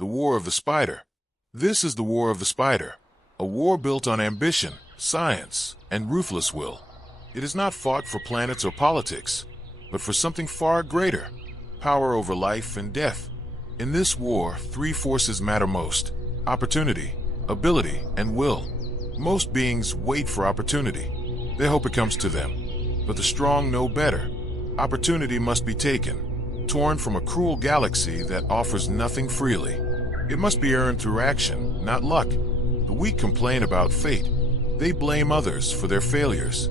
The War of the Spider. This is the War of the Spider, a war built on ambition, science, and ruthless will. It is not fought for planets or politics, but for something far greater, power over life and death. In this war, three forces matter most: opportunity, ability, and will. Most beings wait for opportunity. They hope it comes to them. But the strong know better. Opportunity must be taken, torn from a cruel galaxy that offers nothing freely. It must be earned through action, not luck. The weak complain about fate. They blame others for their failures.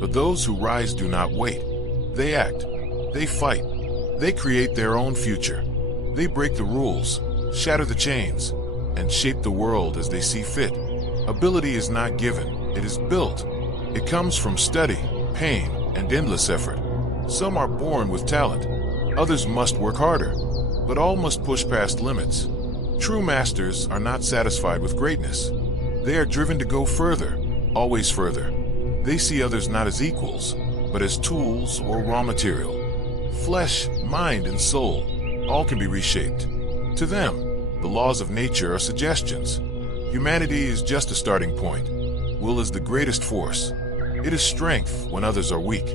But those who rise do not wait. They act. They fight. They create their own future. They break the rules, shatter the chains, and shape the world as they see fit. Ability is not given, it is built. It comes from study, pain, and endless effort. Some are born with talent, others must work harder, but all must push past limits. True masters are not satisfied with greatness. They are driven to go further, always further. They see others not as equals, but as tools or raw material. Flesh, mind, and soul, all can be reshaped. To them, the laws of nature are suggestions. Humanity is just a starting point. Will is the greatest force. It is strength when others are weak.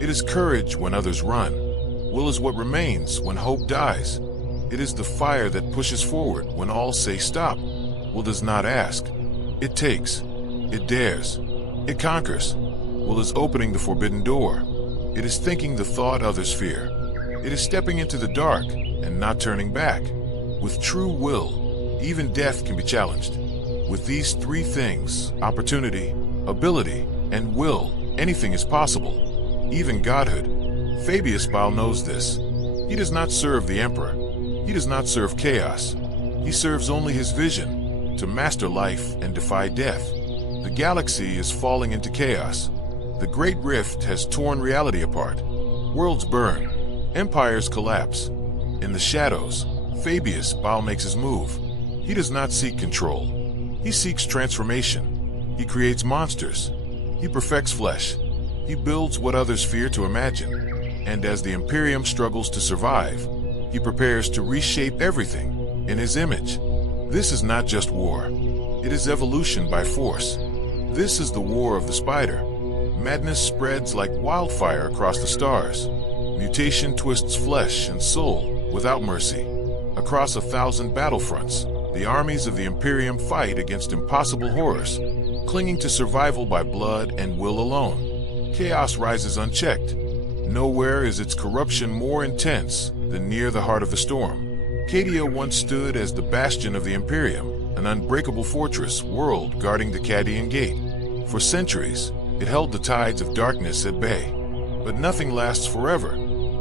It is courage when others run. Will is what remains when hope dies. It is the fire that pushes forward when all say stop. Will does not ask. It takes. It dares. It conquers. Will is opening the forbidden door. It is thinking the thought others fear. It is stepping into the dark and not turning back. With true will, even death can be challenged. With these three things, opportunity, ability, and will, anything is possible, even godhood. Fabius Bile knows this. He does not serve the Emperor. He does not serve chaos. He serves only his vision, to master life and defy death. The galaxy is falling into chaos. The Great Rift has torn reality apart. Worlds burn. Empires collapse. In the shadows, Fabius Bile makes his move. He does not seek control. He seeks transformation. He creates monsters. He perfects flesh. He builds what others fear to imagine. And as the Imperium struggles to survive, he prepares to reshape everything in his image. This is not just war. It is evolution by force. This is the War of the Spider. Madness spreads like wildfire across the stars. Mutation twists flesh and soul without mercy. Across 1,000 battlefronts, the armies of the Imperium fight against impossible horrors, clinging to survival by blood and will alone. Chaos rises unchecked. Nowhere is its corruption more intense than near the heart of the storm. Cadia once stood as the bastion of the Imperium, an unbreakable fortress world guarding the Cadian Gate. For centuries, it held the tides of darkness at bay. But nothing lasts forever.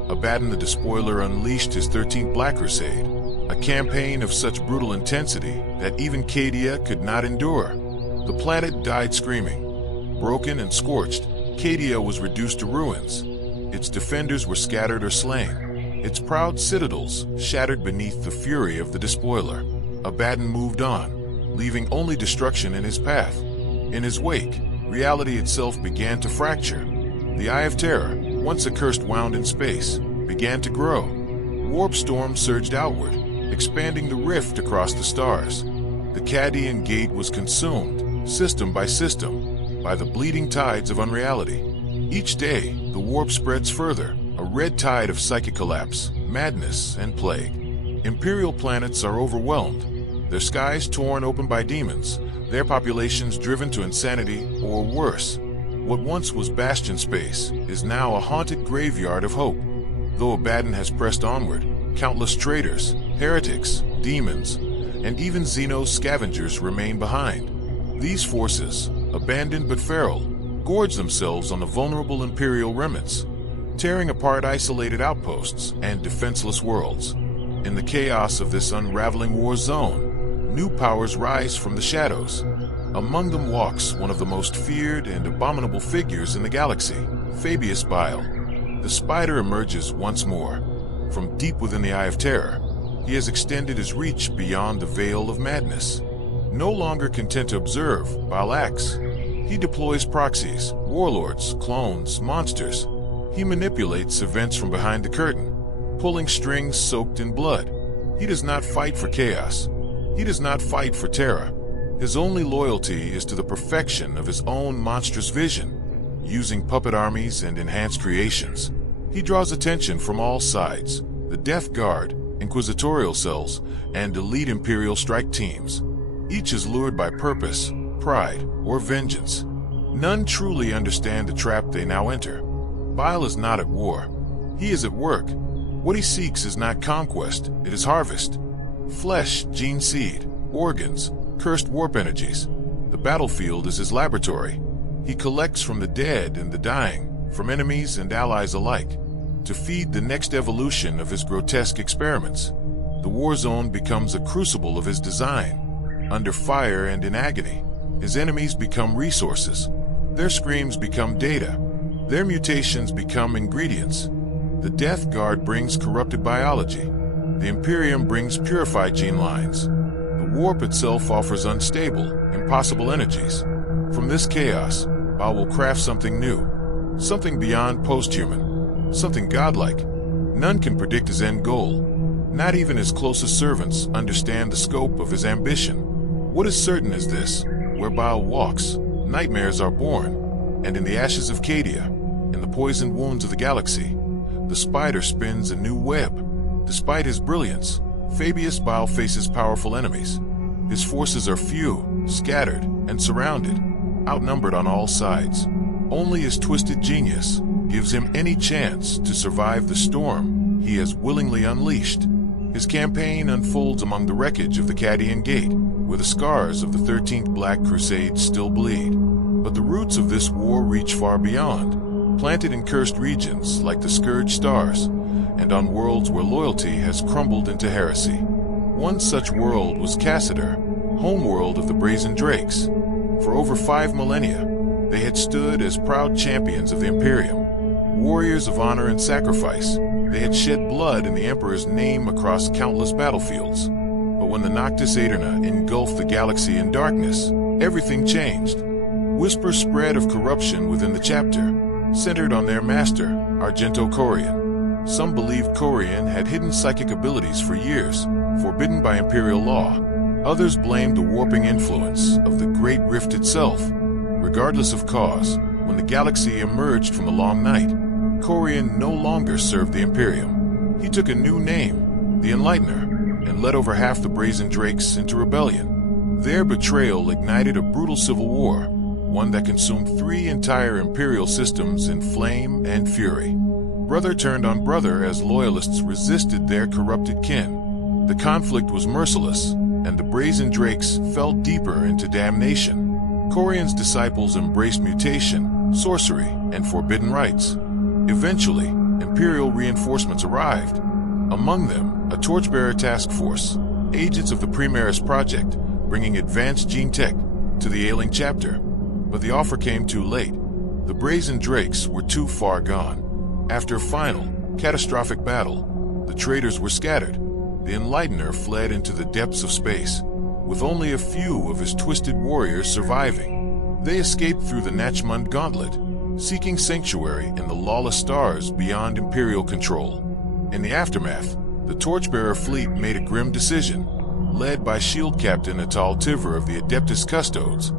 Abaddon the Despoiler unleashed his 13th Black Crusade, a campaign of such brutal intensity that even Cadia could not endure. The planet died screaming. Broken and scorched, Cadia was reduced to ruins. Its defenders were scattered or slain. Its proud citadels shattered beneath the fury of the Despoiler. Abaddon moved on, leaving only destruction in his path. In his wake, reality itself began to fracture. The Eye of Terror, once a cursed wound in space, began to grow. Warp storms surged outward, expanding the rift across the stars. The Cadian Gate was consumed, system by system, by the bleeding tides of unreality. Each day, the warp spreads further, a red tide of psychic collapse, madness, and plague. Imperial planets are overwhelmed, their skies torn open by demons, their populations driven to insanity or worse. What once was bastion space is now a haunted graveyard of hope. Though Abaddon has pressed onward, countless traitors, heretics, demons, and even Xenos scavengers remain behind. These forces, abandoned but feral, gorge themselves on the vulnerable Imperial remnants, tearing apart isolated outposts and defenseless worlds. In the chaos of this unraveling war zone, new powers rise from the shadows. Among them walks one of the most feared and abominable figures in the galaxy, Fabius Bile. The spider emerges once more. From deep within the Eye of Terror, he has extended his reach beyond the veil of madness. No longer content to observe, Bile acts. He deploys proxies, warlords, clones, monsters. He manipulates events from behind the curtain, pulling strings soaked in blood. He does not fight for chaos. He does not fight for terror. His only loyalty is to the perfection of his own monstrous vision. Using puppet armies and enhanced creations, he draws attention from all sides: the Death Guard, Inquisitorial cells, and elite Imperial strike teams. Each is lured by purpose, pride, or vengeance. None truly understand the trap they now enter. Bile is not at war. He is at work. What he seeks is not conquest, it is harvest. Flesh, gene seed, organs, cursed warp energies. The battlefield is his laboratory. He collects from the dead and the dying, from enemies and allies alike, to feed the next evolution of his grotesque experiments. The war zone becomes a crucible of his design. Under fire and in agony, his enemies become resources. Their screams become data. Their mutations become ingredients. The Death Guard brings corrupted biology. The Imperium brings purified gene lines. The warp itself offers unstable, impossible energies. From this chaos, Bile will craft something new, something beyond post-human, something godlike. None can predict his end goal. Not even his closest servants understand the scope of his ambition. What is certain is this: where Bile walks, nightmares are born, and in the ashes of Cadia, in the poisoned wounds of the galaxy, the spider spins a new web. Despite his brilliance, Fabius Bile faces powerful enemies. His forces are few, scattered, and surrounded, outnumbered on all sides. Only his twisted genius gives him any chance to survive the storm he has willingly unleashed. His campaign unfolds among the wreckage of the Cadian Gate, where the scars of the 13th Black Crusade still bleed. But the roots of this war reach far beyond, planted in cursed regions like the Scourge Stars, and on worlds where loyalty has crumbled into heresy. One such world was Custodes, homeworld of the Brazen Drakes. For over 5 millennia, they had stood as proud champions of the Imperium, warriors of honor and sacrifice. They had shed blood in the Emperor's name across countless battlefields. But when the Noctis Aeterna engulfed the galaxy in darkness, everything changed. Whispers spread of corruption within the chapter, centered on their master, Argento Corian. Some believed Corian had hidden psychic abilities for years, forbidden by Imperial law. Others blamed the warping influence of the Great Rift itself. Regardless of cause, when the galaxy emerged from the long night, Corian no longer served the Imperium. He took a new name, the Enlightener, and led over half the Brazen Drakes into rebellion. Their betrayal ignited a brutal civil war, one that consumed 3 entire Imperial systems in flame and fury. Brother turned on brother as loyalists resisted their corrupted kin. The conflict was merciless, and the Brazen Drakes fell deeper into damnation. Corian's disciples embraced mutation, sorcery, and forbidden rites. Eventually, Imperial reinforcements arrived. Among them, a Torchbearer task force, agents of the Primaris Project, bringing advanced gene tech to the ailing chapter. But the offer came too late. The Brazen Drakes were too far gone. After a final, catastrophic battle, the traitors were scattered. The Enlightener fled into the depths of space, with only a few of his twisted warriors surviving. They escaped through the Nachmund Gauntlet, seeking sanctuary in the lawless stars beyond Imperial control. In the aftermath, the Torchbearer fleet made a grim decision. Led by Shield Captain Atal Tivr of the Adeptus Custodes,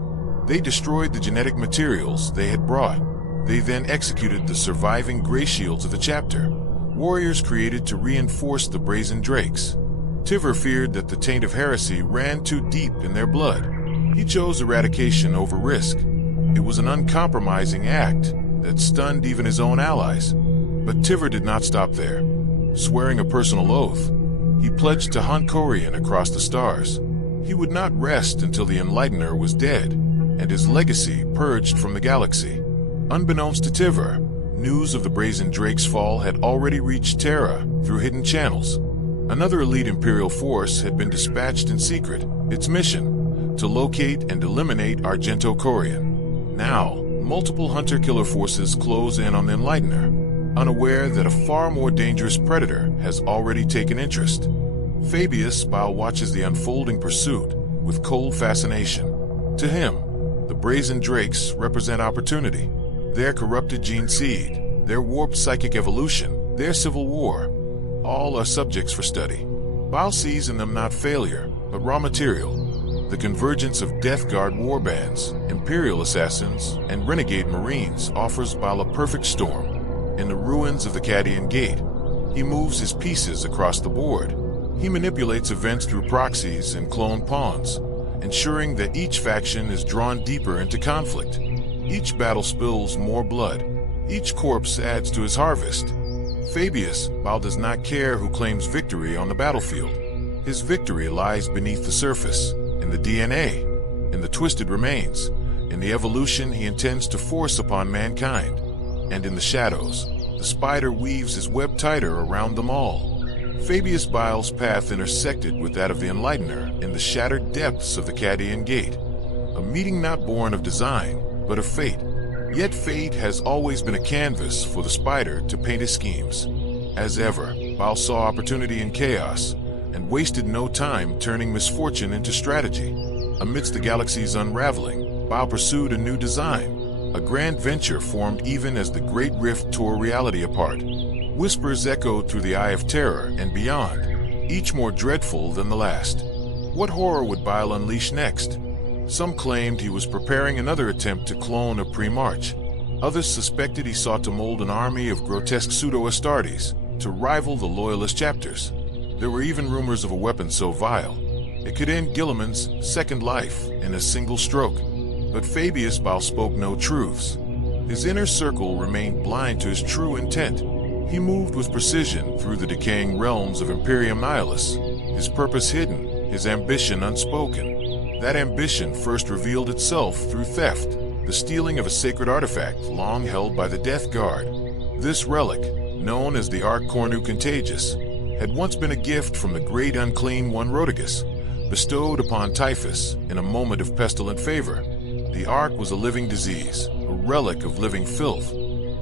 they destroyed the genetic materials they had brought. They then executed the surviving Grey Shields of the chapter, warriors created to reinforce the Brazen Drakes. Tivr feared that the taint of heresy ran too deep in their blood. He chose eradication over risk. It was an uncompromising act that stunned even his own allies. But Tivr did not stop there. Swearing a personal oath, he pledged to hunt Corian across the stars. He would not rest until the Enlightener was dead, and his legacy purged from the galaxy. Unbeknownst to Tivr, news of the Brazen Drake's fall had already reached Terra through hidden channels. Another elite Imperial force had been dispatched in secret, its mission to locate and eliminate Argento Corian. Now, multiple hunter-killer forces close in on the Enlightener, unaware that a far more dangerous predator has already taken interest. Fabius Bile watches the unfolding pursuit with cold fascination. To him, the Brazen Drakes represent opportunity. Their corrupted gene seed, their warped psychic evolution, their civil war, all are subjects for study. Bile sees in them not failure, but raw material. The convergence of Death Guard warbands, Imperial assassins, and renegade Marines offers Bile a perfect storm. In the ruins of the Cadian Gate, he moves his pieces across the board. He manipulates events through proxies and clone pawns, ensuring that each faction is drawn deeper into conflict. Each battle spills more blood. Each corpse adds to his harvest. Fabius Bile does not care who claims victory on the battlefield. His victory lies beneath the surface, in the DNA, in the twisted remains, in the evolution he intends to force upon mankind. And in the shadows, the spider weaves his web tighter around them all. Fabius Bile's path intersected with that of the Enlightener in the shattered depths of the Cadian Gate. A meeting not born of design, but of fate. Yet fate has always been a canvas for the spider to paint his schemes. As ever, Bile saw opportunity in chaos, and wasted no time turning misfortune into strategy. Amidst the galaxy's unraveling, Bile pursued a new design. A grand venture formed even as the Great Rift tore reality apart. Whispers echoed through the Eye of Terror and beyond, each more dreadful than the last. What horror would Bile unleash next? Some claimed he was preparing another attempt to clone a pre-March. Others suspected he sought to mold an army of grotesque pseudo-Astartes to rival the Loyalist chapters. There were even rumors of a weapon so vile it could end Guilliman's second life in a single stroke. But Fabius Bile spoke no truths. His inner circle remained blind to his true intent. He moved with precision through the decaying realms of Imperium Nihilus, his purpose hidden, his ambition unspoken. That ambition first revealed itself through theft, the stealing of a sacred artifact long held by the Death Guard. This relic, known as the Ark Cornu Contagious, had once been a gift from the great unclean one Rodigus, bestowed upon Typhus in a moment of pestilent favor. The Ark was a living disease, a relic of living filth.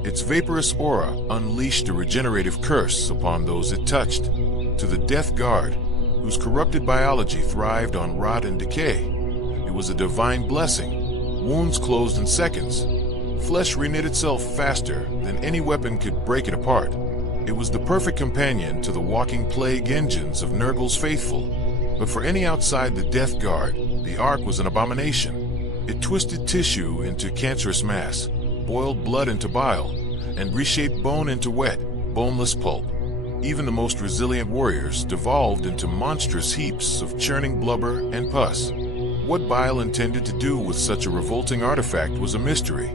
Its vaporous aura unleashed a regenerative curse upon those it touched. To the Death Guard, whose corrupted biology thrived on rot and decay, it was a divine blessing. Wounds closed in seconds. Flesh reknit itself faster than any weapon could break it apart. It was the perfect companion to the walking plague engines of Nurgle's faithful. But for any outside the Death Guard, the Ark was an abomination. It twisted tissue into cancerous mass, boiled blood into bile, and reshaped bone into wet, boneless pulp. Even the most resilient warriors devolved into monstrous heaps of churning blubber and pus. What Bile intended to do with such a revolting artifact was a mystery,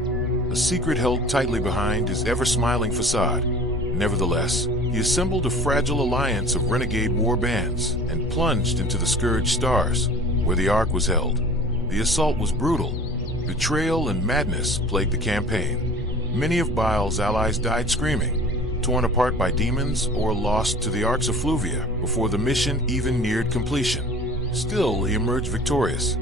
a secret held tightly behind his ever-smiling facade. Nevertheless, he assembled a fragile alliance of renegade war bands and plunged into the Scourge Stars, where the Ark was held. The assault was brutal. Betrayal and madness plagued the campaign. Many of Bile's allies died screaming, torn apart by demons or lost to the Ark's effluvia before the mission even neared completion. Still, he emerged victorious.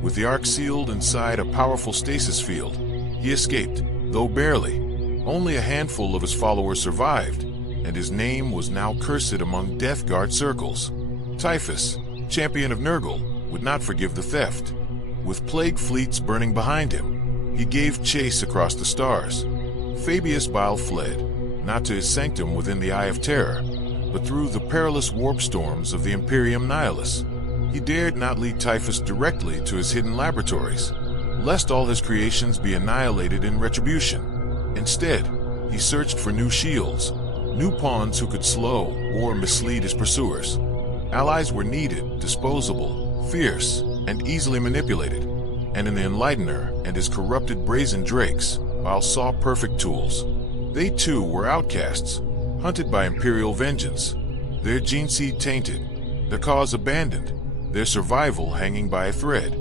With the Ark sealed inside a powerful stasis field, he escaped, though barely. Only a handful of his followers survived, and his name was now cursed among Death Guard circles. Typhus, champion of Nurgle, would not forgive the theft. With plague fleets burning behind him, he gave chase across the stars. Fabius Bile fled, not to his sanctum within the Eye of Terror, but through the perilous warp storms of the Imperium Nihilus. He dared not lead Typhus directly to his hidden laboratories, lest all his creations be annihilated in retribution. Instead, he searched for new shields, new pawns who could slow or mislead his pursuers. Allies were needed, disposable, fierce, and easily manipulated, and in the Enlightener and his corrupted brazen drakes, Bile saw perfect tools. They too were outcasts, hunted by imperial vengeance, their gene seed tainted, their cause abandoned, their survival hanging by a thread.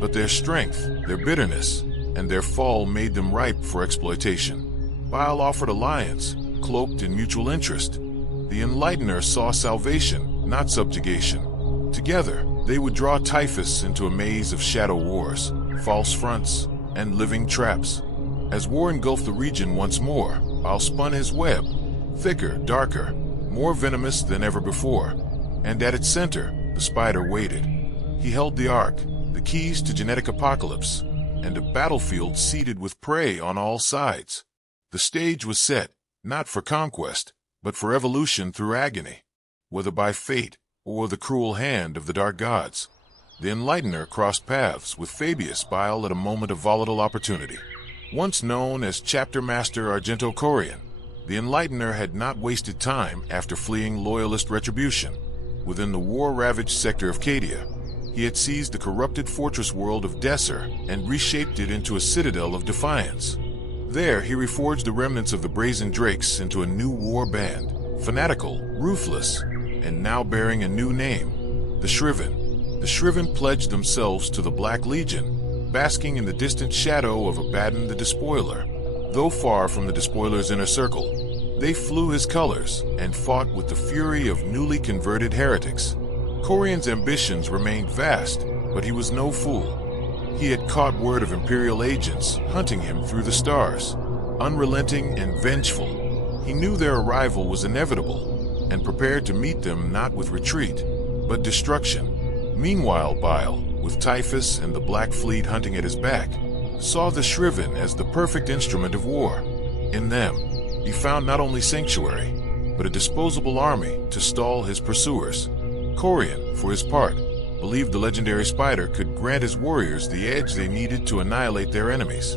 But their strength, their bitterness, and their fall made them ripe for exploitation. Bile offered alliance, cloaked in mutual interest. The Enlightener saw salvation, not subjugation. Together, they would draw Typhus into a maze of shadow wars, false fronts, and living traps. As war engulfed the region once more, Bile spun his web, thicker, darker, more venomous than ever before. And at its center, the spider waited. He held the Ark, the keys to genetic apocalypse, and a battlefield seeded with prey on all sides. The stage was set, not for conquest, but for evolution through agony. Whether by fate or the cruel hand of the dark gods. The Enlightener crossed paths with Fabius Bile at a moment of volatile opportunity. Once known as Chapter Master Argento Corian, the Enlightener had not wasted time after fleeing loyalist retribution. Within the war-ravaged sector of Cadia, he had seized the corrupted fortress world of Desser and reshaped it into a citadel of defiance. There, he reforged the remnants of the Brazen Drakes into a new war band, fanatical, ruthless, and now bearing a new name, the Shriven. The Shriven pledged themselves to the Black Legion, basking in the distant shadow of Abaddon the Despoiler. Though far from the Despoiler's inner circle, they flew his colors and fought with the fury of newly converted heretics. Corian's ambitions remained vast, but he was no fool. He had caught word of Imperial agents hunting him through the stars, unrelenting and vengeful. He knew their arrival was inevitable, and prepared to meet them not with retreat, but destruction. Meanwhile, Bile, with Typhus and the Black Fleet hunting at his back, saw the Shriven as the perfect instrument of war. In them, he found not only sanctuary, but a disposable army to stall his pursuers. Corian, for his part, believed the legendary spider could grant his warriors the edge they needed to annihilate their enemies.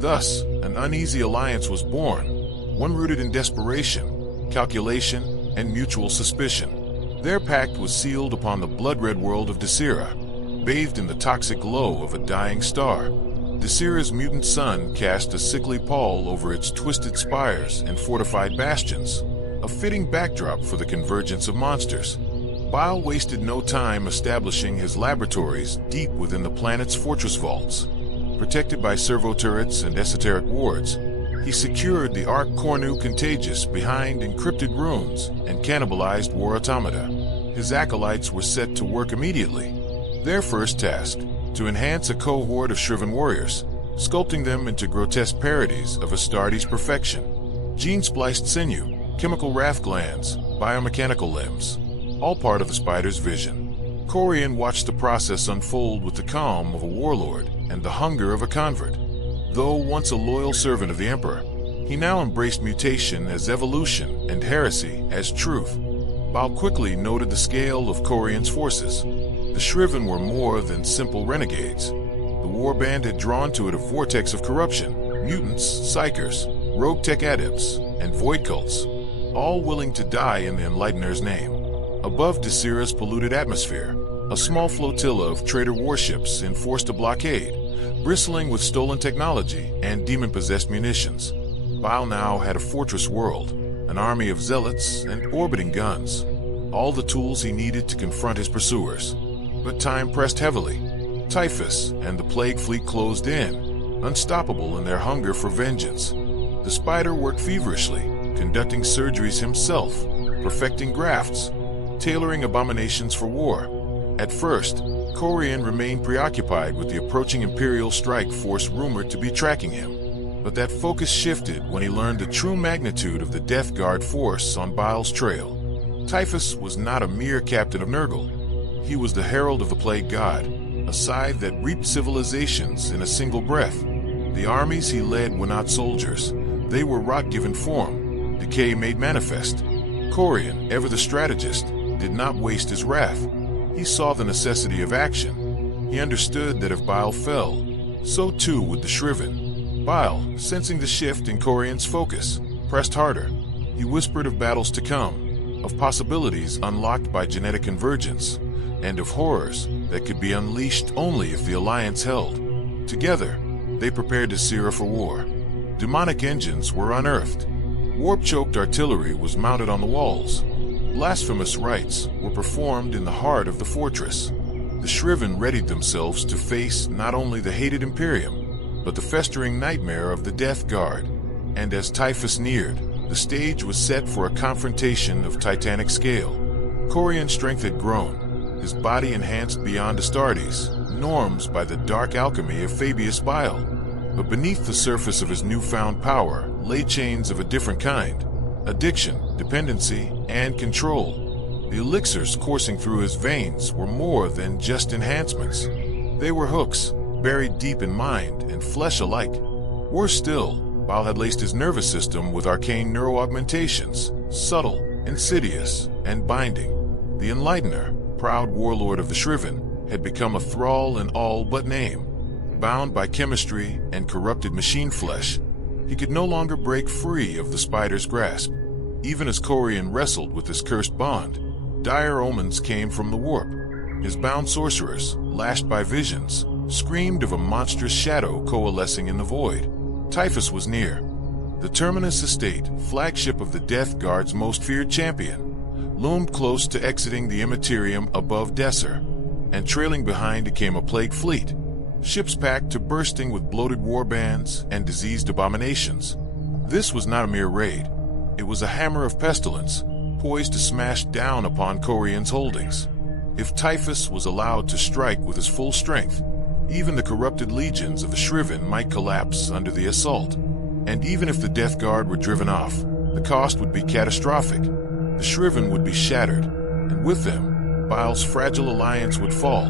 Thus, an uneasy alliance was born, one rooted in desperation, calculation, and mutual suspicion. Their pact was sealed upon the blood-red world of Desira, bathed in the toxic glow of a dying star. Desira's mutant sun cast a sickly pall over its twisted spires and fortified bastions, a fitting backdrop for the convergence of monsters. Bile wasted no time establishing his laboratories deep within the planet's fortress vaults. Protected by servo turrets and esoteric wards, he secured the Ark Cornu Contagious behind encrypted runes and cannibalized war automata. His acolytes were set to work immediately. Their first task, to enhance a cohort of Shriven warriors, sculpting them into grotesque parodies of Astartes' perfection. Gene-spliced sinew, chemical wrath glands, biomechanical limbs, all part of the spider's vision. Corian watched the process unfold with the calm of a warlord and the hunger of a convert. Though once a loyal servant of the Emperor, he now embraced mutation as evolution and heresy as truth. Bile quickly noted the scale of Corian's forces. The Shriven were more than simple renegades. The warband had drawn to it a vortex of corruption, mutants, psychers, rogue tech adepts, and void cults, all willing to die in the Enlightener's name. Above Desira's polluted atmosphere, a small flotilla of traitor warships enforced a blockade, bristling with stolen technology and demon-possessed munitions. Bile now had a fortress world, an army of zealots and orbiting guns, all the tools he needed to confront his pursuers. But time pressed heavily. Typhus and the Plague Fleet closed in, unstoppable in their hunger for vengeance. The spider worked feverishly, conducting surgeries himself, perfecting grafts, tailoring abominations for war. At first, Corian remained preoccupied with the approaching Imperial strike force rumored to be tracking him. But that focus shifted when he learned the true magnitude of the Death Guard force on Bile's trail. Typhus was not a mere captain of Nurgle. He was the herald of the Plague God, a scythe that reaped civilizations in a single breath. The armies he led were not soldiers. They were rot-given form, decay made manifest. Corian, ever the strategist, did not waste his wrath. He saw the necessity of action. He understood that if Bile fell, so too would the Shriven. Bile, sensing the shift in Corian's focus, pressed harder. He whispered of battles to come, of possibilities unlocked by genetic convergence, and of horrors that could be unleashed only if the Alliance held. Together, they prepared Desira for war. Demonic engines were unearthed. Warp-choked artillery was mounted on the walls. Blasphemous rites were performed in the heart of the fortress. The Shriven readied themselves to face not only the hated Imperium, but the festering nightmare of the Death Guard. And as Typhus neared, the stage was set for a confrontation of titanic scale. Corian's strength had grown, his body enhanced beyond Astartes, norms by the dark alchemy of Fabius Bile. But beneath the surface of his newfound power lay chains of a different kind. Addiction, dependency, and control. The elixirs coursing through his veins were more than just enhancements. They were hooks, buried deep in mind and flesh alike. Worse still, Bile had laced his nervous system with arcane neuroaugmentations, subtle, insidious, and binding. The Enlightener, proud warlord of the Shriven, had become a thrall in all but name. Bound by chemistry and corrupted machine flesh, he could no longer break free of the spider's grasp. Even as Corian wrestled with this cursed bond, dire omens came from the warp. His bound sorcerers, lashed by visions, screamed of a monstrous shadow coalescing in the void. Typhus was near. The Terminus Estate, flagship of the Death Guard's most feared champion, loomed close to exiting the Imperium above Desser, and trailing behind came a plague fleet, ships packed to bursting with bloated warbands and diseased abominations. This was not a mere raid. It was a hammer of pestilence, poised to smash down upon Corian's holdings. If Typhus was allowed to strike with his full strength, even the corrupted legions of the Shriven might collapse under the assault. And even if the Death Guard were driven off, the cost would be catastrophic. The Shriven would be shattered, and with them, Bile's fragile alliance would fall,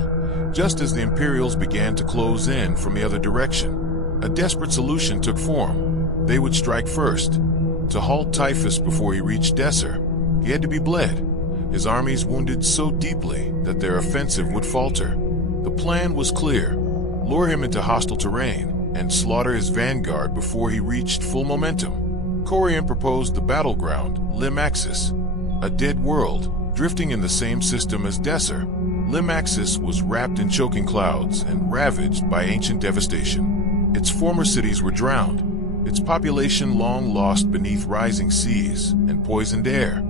just as the Imperials began to close in from the other direction. A desperate solution took form. They would strike first. To halt Typhus before he reached Desser, he had to be bled, his armies wounded so deeply that their offensive would falter. The plan was clear: lure him into hostile terrain and slaughter his vanguard before he reached full momentum. Corian proposed the battleground, Limaxis, a dead world, drifting in the same system as Desser. Limaxis was wrapped in choking clouds and ravaged by ancient devastation. Its former cities were drowned, its population long lost beneath rising seas and poisoned air.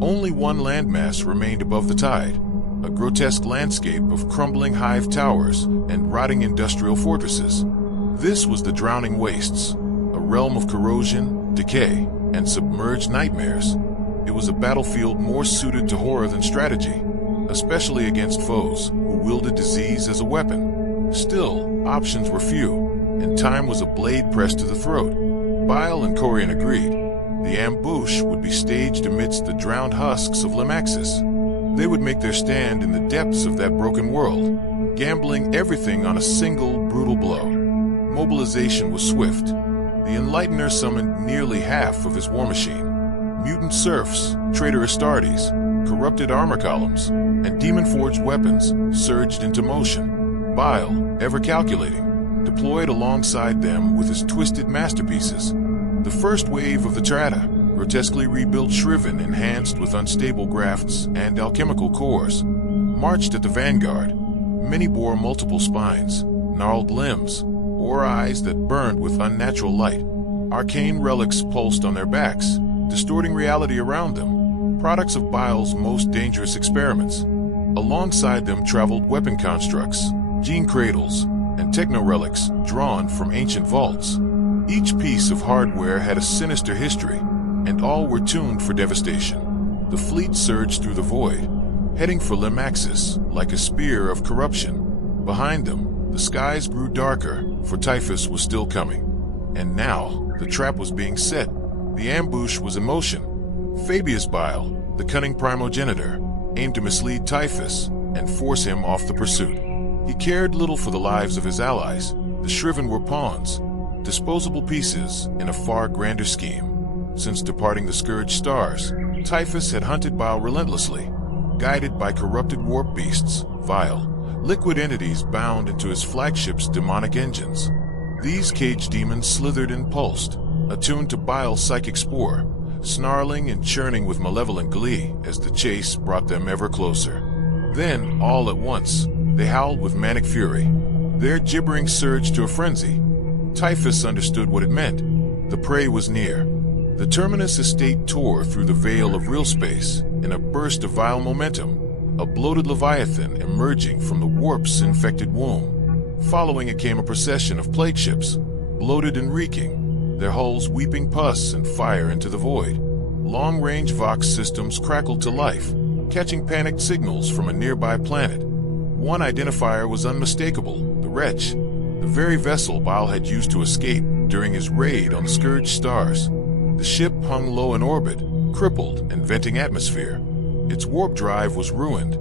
Only one landmass remained above the tide, a grotesque landscape of crumbling hive towers and rotting industrial fortresses. This was the Drowning Wastes, a realm of corrosion, decay, and submerged nightmares. It was a battlefield more suited to horror than strategy, especially against foes who wielded disease as a weapon. Still, options were few, and time was a blade pressed to the throat. Bile and Corian agreed. The ambush would be staged amidst the drowned husks of Limaxis. They would make their stand in the depths of that broken world, gambling everything on a single brutal blow. Mobilization was swift. The Enlightener summoned nearly half of his war machine. Mutant serfs, traitor Astartes, corrupted armor columns, and demon-forged weapons surged into motion. Bile, ever calculating, deployed alongside them with his twisted masterpieces. The first wave of the Trata, grotesquely rebuilt Shriven enhanced with unstable grafts and alchemical cores, marched at the vanguard. Many bore multiple spines, gnarled limbs, or eyes that burned with unnatural light. Arcane relics pulsed on their backs, distorting reality around them, products of Bile's most dangerous experiments. Alongside them traveled weapon constructs, gene cradles, and techno-relics drawn from ancient vaults. Each piece of hardware had a sinister history, and all were tuned for devastation. The fleet surged through the void, heading for Limaxis like a spear of corruption. Behind them, the skies grew darker, for Typhus was still coming. And now, the trap was being set. The ambush was in motion. Fabius Bile, the cunning primogenitor, aimed to mislead Typhus and force him off the pursuit. He cared little for the lives of his allies. The Shriven were pawns, disposable pieces in a far grander scheme. Since departing the Scourge Stars, Typhus had hunted Bile relentlessly, guided by corrupted warp beasts, vile, liquid entities bound into his flagship's demonic engines. These cage demons slithered and pulsed, attuned to Bile's psychic spore, snarling and churning with malevolent glee as the chase brought them ever closer. Then, all at once, they howled with manic fury. Their gibbering surged to a frenzy. Typhus understood what it meant. The prey was near. The Terminus Estate tore through the veil of real space in a burst of vile momentum, a bloated leviathan emerging from the warp's infected womb. Following it came a procession of plague ships, bloated and reeking, their hulls weeping pus and fire into the void. Long-range Vox systems crackled to life, catching panicked signals from a nearby planet. One identifier was unmistakable: the Wretch, the very vessel Bile had used to escape during his raid on the Scourge Stars. The ship hung low in orbit, crippled and venting atmosphere. Its warp drive was ruined,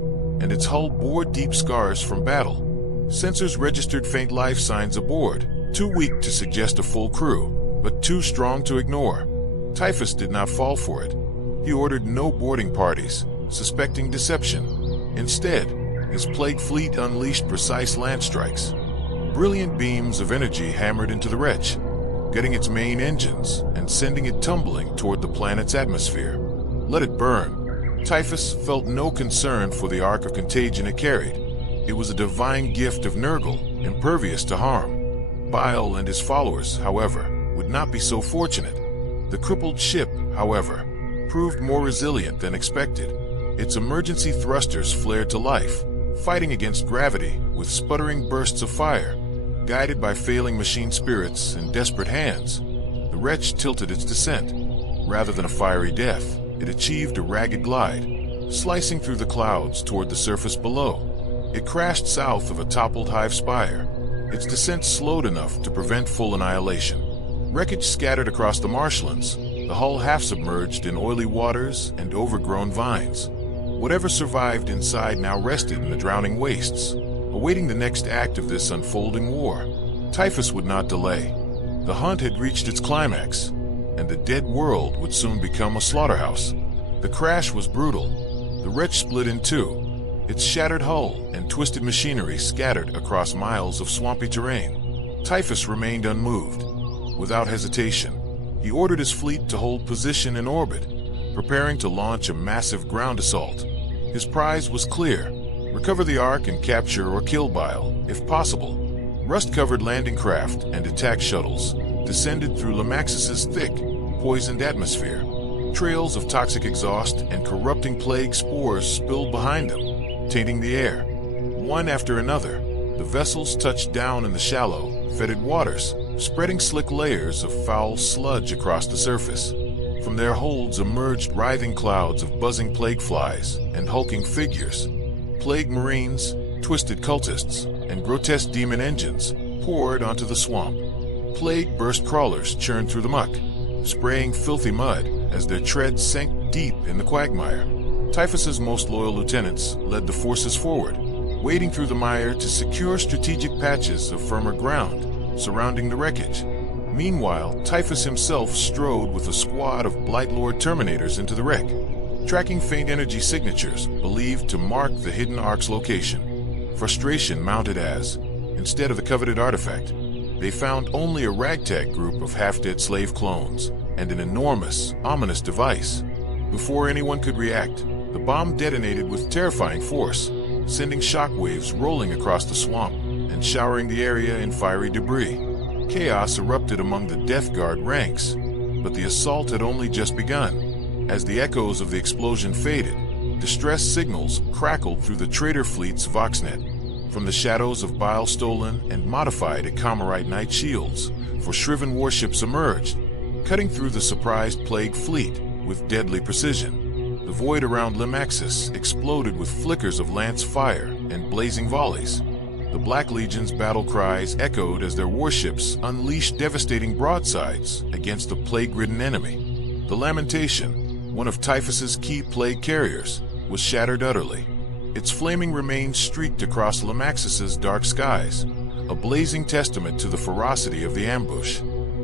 and its hull bore deep scars from battle. Sensors registered faint life signs aboard, too weak to suggest a full crew, but too strong to ignore. Typhus did not fall for it. He ordered no boarding parties, suspecting deception. Instead, his plague fleet unleashed precise land strikes. Brilliant beams of energy hammered into the wretch, getting its main engines and sending it tumbling toward the planet's atmosphere. Let it burn. Typhus felt no concern for the arc of contagion it carried. It was a divine gift of Nurgle, impervious to harm. Bile and his followers, however, would not be so fortunate. The crippled ship, however, proved more resilient than expected. Its emergency thrusters flared to life, fighting against gravity with sputtering bursts of fire. Guided by failing machine spirits and desperate hands, the wretch tilted its descent. Rather than a fiery death, it achieved a ragged glide, slicing through the clouds toward the surface below. It crashed south of a toppled hive spire, its descent slowed enough to prevent full annihilation. Wreckage scattered across the marshlands, the hull half-submerged in oily waters and overgrown vines. Whatever survived inside now rested in the drowning wastes, awaiting the next act of this unfolding war. Typhus would not delay. The hunt had reached its climax, and the dead world would soon become a slaughterhouse. The crash was brutal. The wretch split in two, its shattered hull and twisted machinery scattered across miles of swampy terrain. Typhus remained unmoved. Without hesitation, he ordered his fleet to hold position in orbit, preparing to launch a massive ground assault. His prize was clear: recover the Ark and capture or kill Bile, if possible. Rust-covered landing craft and attack shuttles descended through Lamaxus's thick, poisoned atmosphere. Trails of toxic exhaust and corrupting plague spores spilled behind them, tainting the air. One after another, the vessels touched down in the shallow, fetid waters, spreading slick layers of foul sludge across the surface. From their holds emerged writhing clouds of buzzing plague flies and hulking figures. Plague marines, twisted cultists, and grotesque demon engines poured onto the swamp. Plague-burst crawlers churned through the muck, spraying filthy mud as their treads sank deep in the quagmire. Typhus's most loyal lieutenants led the forces forward, wading through the mire to secure strategic patches of firmer ground surrounding the wreckage. Meanwhile, Typhus himself strode with a squad of Blightlord Terminators into the wreck, tracking faint energy signatures believed to mark the hidden Ark's location. Frustration mounted as, instead of the coveted artifact, they found only a ragtag group of half-dead slave clones and an enormous, ominous device. Before anyone could react, the bomb detonated with terrifying force, sending shockwaves rolling across the swamp and showering the area in fiery debris. Chaos erupted among the Death Guard ranks, but the assault had only just begun. As the echoes of the explosion faded, distress signals crackled through the traitor fleet's Voxnet. From the shadows of Bile-stolen and modified Ekamerite night shields, Shriven warships emerged, cutting through the surprised plague fleet with deadly precision. The void around Lamaxus exploded with flickers of lance fire and blazing volleys. The Black Legion's battle cries echoed as their warships unleashed devastating broadsides against the plague-ridden enemy. The Lamentation, one of Typhus's key plague carriers, was shattered utterly. Its flaming remains streaked across Lamaxus's dark skies, a blazing testament to the ferocity of the ambush.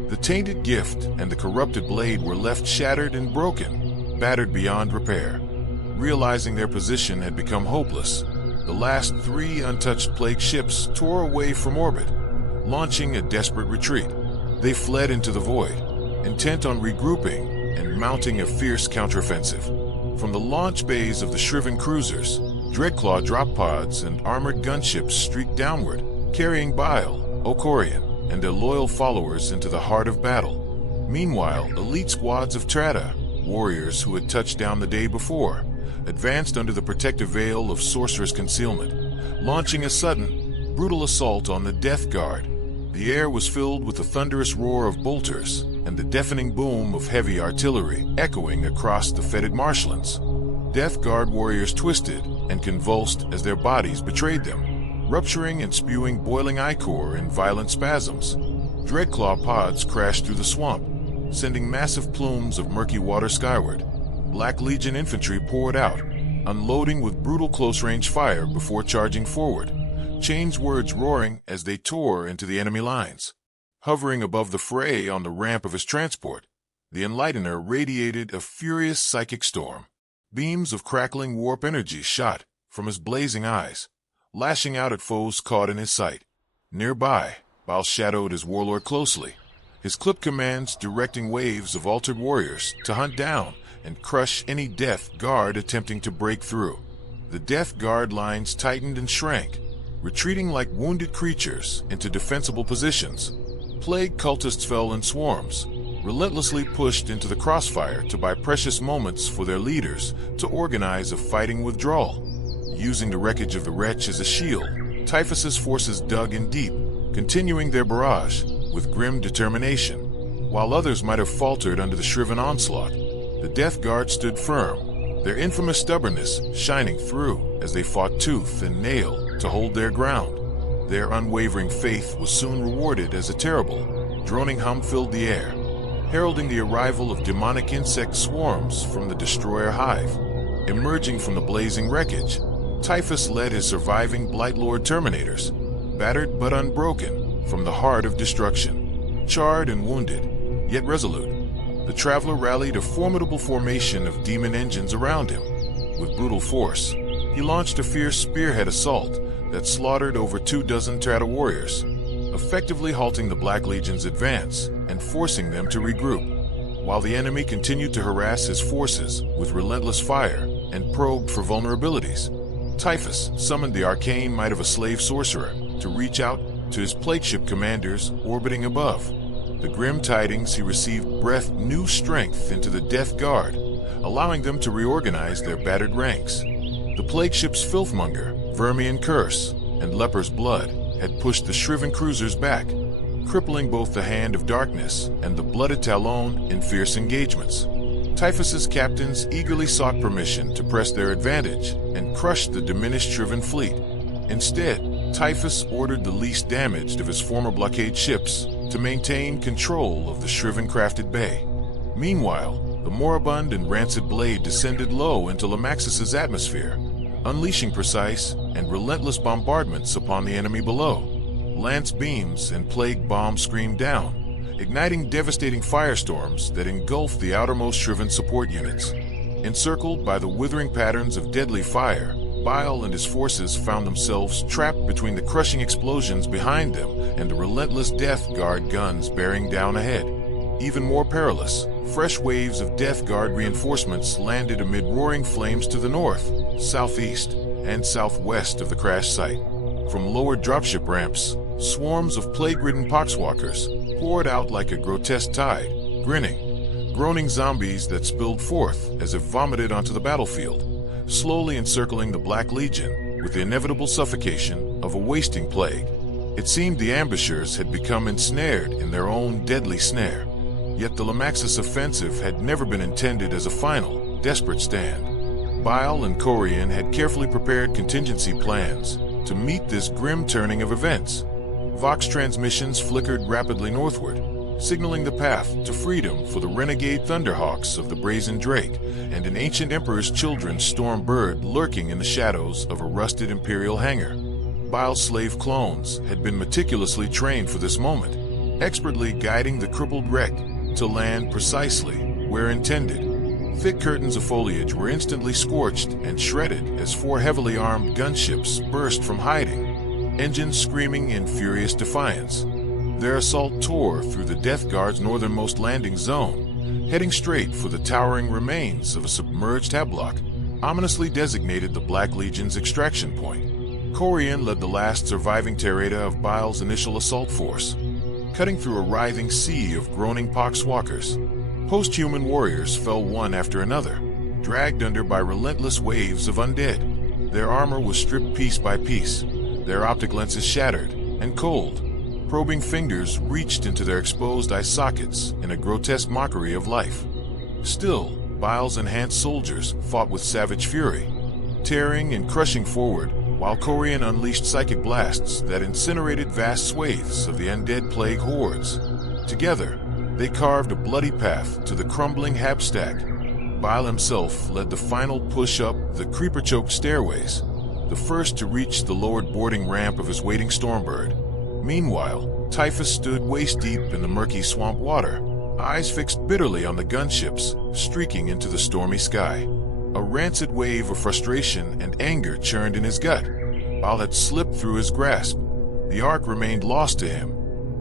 The tainted gift and the corrupted blade were left shattered and broken, battered beyond repair. Realizing their position had become hopeless, the last 3 untouched plague ships tore away from orbit, launching a desperate retreat. They fled into the void, intent on regrouping and mounting a fierce counteroffensive. From the launch bays of the Shriven cruisers, Dreadclaw drop pods and armored gunships streaked downward, carrying Bile, Okorian, and their loyal followers into the heart of battle. Meanwhile, elite squads of Trata, warriors who had touched down the day before, advanced under the protective veil of sorcerous concealment, launching a sudden, brutal assault on the Death Guard. The air was filled with the thunderous roar of bolters and the deafening boom of heavy artillery echoing across the fetid marshlands. Death Guard warriors twisted and convulsed as their bodies betrayed them, rupturing and spewing boiling ichor in violent spasms. Dreadclaw pods crashed through the swamp, sending massive plumes of murky water skyward. Black Legion infantry poured out, unloading with brutal close-range fire before charging forward, chains words roaring as they tore into the enemy lines. Hovering above the fray on the ramp of his transport, the Enlightener radiated a furious psychic storm. Beams of crackling warp energy shot from his blazing eyes, lashing out at foes caught in his sight. Nearby, Bile shadowed his warlord closely, his clipped commands directing waves of altered warriors to hunt down and crush any Death Guard attempting to break through. The Death Guard lines tightened and shrank, retreating like wounded creatures into defensible positions. Plague cultists fell in swarms, relentlessly pushed into the crossfire to buy precious moments for their leaders to organize a fighting withdrawal. Using the wreckage of the wretch as a shield, Typhus's forces dug in deep, continuing their barrage with grim determination. While others might have faltered under the shriven onslaught, the Death Guard stood firm, their infamous stubbornness shining through as they fought tooth and nail to hold their ground. Their unwavering faith was soon rewarded as a terrible, droning hum filled the air, heralding the arrival of demonic insect swarms from the destroyer hive. Emerging from the blazing wreckage, Typhus led his surviving Blightlord Terminators, battered but unbroken from the heart of destruction. Charred and wounded, yet resolute, the Traveler rallied a formidable formation of demon engines around him. With brutal force, he launched a fierce spearhead assault that slaughtered over 24 Strata warriors, effectively halting the Black Legion's advance and forcing them to regroup. While the enemy continued to harass his forces with relentless fire and probed for vulnerabilities, Typhus summoned the arcane might of a slave sorcerer to reach out to his plateship commanders orbiting above. The grim tidings he received breathed new strength into the Death Guard, allowing them to reorganize their battered ranks. The plague ship's Filthmonger, Vermian Curse, and Leper's Blood had pushed the shriven cruisers back, crippling both the Hand of Darkness and the Blooded Talon in fierce engagements. Typhus's captains eagerly sought permission to press their advantage and crush the diminished shriven fleet. Instead, Typhus ordered the least damaged of his former blockade ships to maintain control of the shriven-crafted bay. Meanwhile, the moribund and rancid blade descended low into Lamaxus's atmosphere, unleashing precise and relentless bombardments upon the enemy below. Lance beams and plague bombs screamed down, igniting devastating firestorms that engulfed the outermost shriven support units. Encircled by the withering patterns of deadly fire, Bile and his forces found themselves trapped between the crushing explosions behind them and the relentless Death Guard guns bearing down ahead. Even more perilous, fresh waves of Death Guard reinforcements landed amid roaring flames to the north, southeast, and southwest of the crash site. From lowered dropship ramps, swarms of plague-ridden poxwalkers poured out like a grotesque tide, grinning, groaning zombies that spilled forth as if vomited onto the battlefield, slowly encircling the Black Legion with the inevitable suffocation of a wasting plague. It seemed the ambushers had become ensnared in their own deadly snare. Yet the Lamaxus offensive had never been intended as a final, desperate stand. Bile and Corian had carefully prepared contingency plans to meet this grim turning of events. Vox transmissions flickered rapidly northward, signaling the path to freedom for the renegade Thunderhawks of the Brazen Drake and an ancient Emperor's Children's Storm Bird lurking in the shadows of a rusted Imperial hangar. Bile's slave clones had been meticulously trained for this moment, expertly guiding the crippled wreck to land precisely where intended. Thick curtains of foliage were instantly scorched and shredded as 4 heavily armed gunships burst from hiding, engines screaming in furious defiance. Their assault tore through the Death Guard's northernmost landing zone, heading straight for the towering remains of a submerged hablock, ominously designated the Black Legion's extraction point. Corian led the last surviving terrata of Bile's initial assault force, cutting through a writhing sea of groaning poxwalkers. Post-human warriors fell one after another, dragged under by relentless waves of undead. Their armor was stripped piece by piece, their optic lenses shattered and cold. Probing fingers reached into their exposed eye sockets in a grotesque mockery of life. Still, Bile's enhanced soldiers fought with savage fury, tearing and crushing forward, while Corian unleashed psychic blasts that incinerated vast swathes of the undead plague hordes. Together, they carved a bloody path to the crumbling Habstack. Bile himself led the final push up the creeper-choked stairways, the first to reach the lowered boarding ramp of his waiting Stormbird. Meanwhile, Typhus stood waist-deep in the murky swamp water, eyes fixed bitterly on the gunships streaking into the stormy sky. A rancid wave of frustration and anger churned in his gut. Bile had slipped through his grasp. The Ark remained lost to him.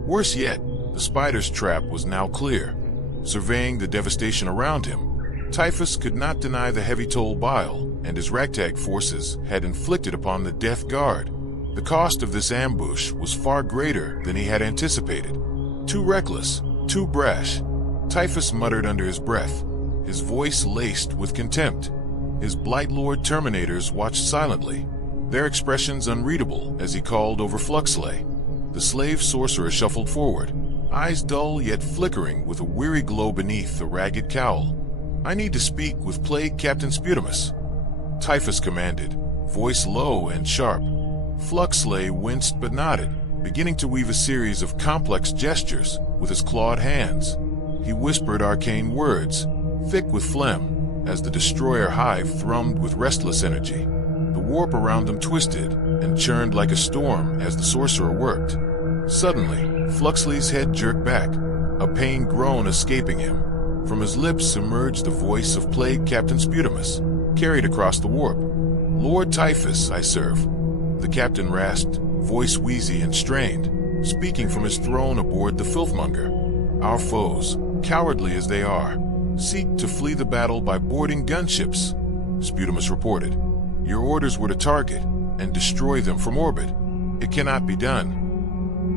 Worse yet, the spider's trap was now clear. Surveying the devastation around him, Typhus could not deny the heavy toll Bile and his ragtag forces had inflicted upon the Death Guard. The cost of this ambush was far greater than he had anticipated. Too reckless, too brash, Typhus muttered under his breath, his voice laced with contempt. His Blightlord Terminators watched silently, their expressions unreadable as he called over Fluxley. The slave sorcerer shuffled forward, eyes dull yet flickering with a weary glow beneath a ragged cowl. "I need to speak with Plague Captain Sputimus," Typhus commanded, voice low and sharp. Fluxley winced but nodded, beginning to weave a series of complex gestures with his clawed hands. He whispered arcane words, thick with phlegm, as the destroyer hive thrummed with restless energy. The warp around them twisted and churned like a storm as the sorcerer worked. Suddenly, Fluxley's head jerked back, a pain groan escaping him. From his lips emerged the voice of Plague Captain Sputimus, carried across the warp. "Lord Typhus, I serve," the captain rasped, voice wheezy and strained, speaking from his throne aboard the Filthmonger. "Our foes, cowardly as they are, seek to flee the battle by boarding gunships," Sputimus reported. "Your orders were to target and destroy them from orbit. It cannot be done."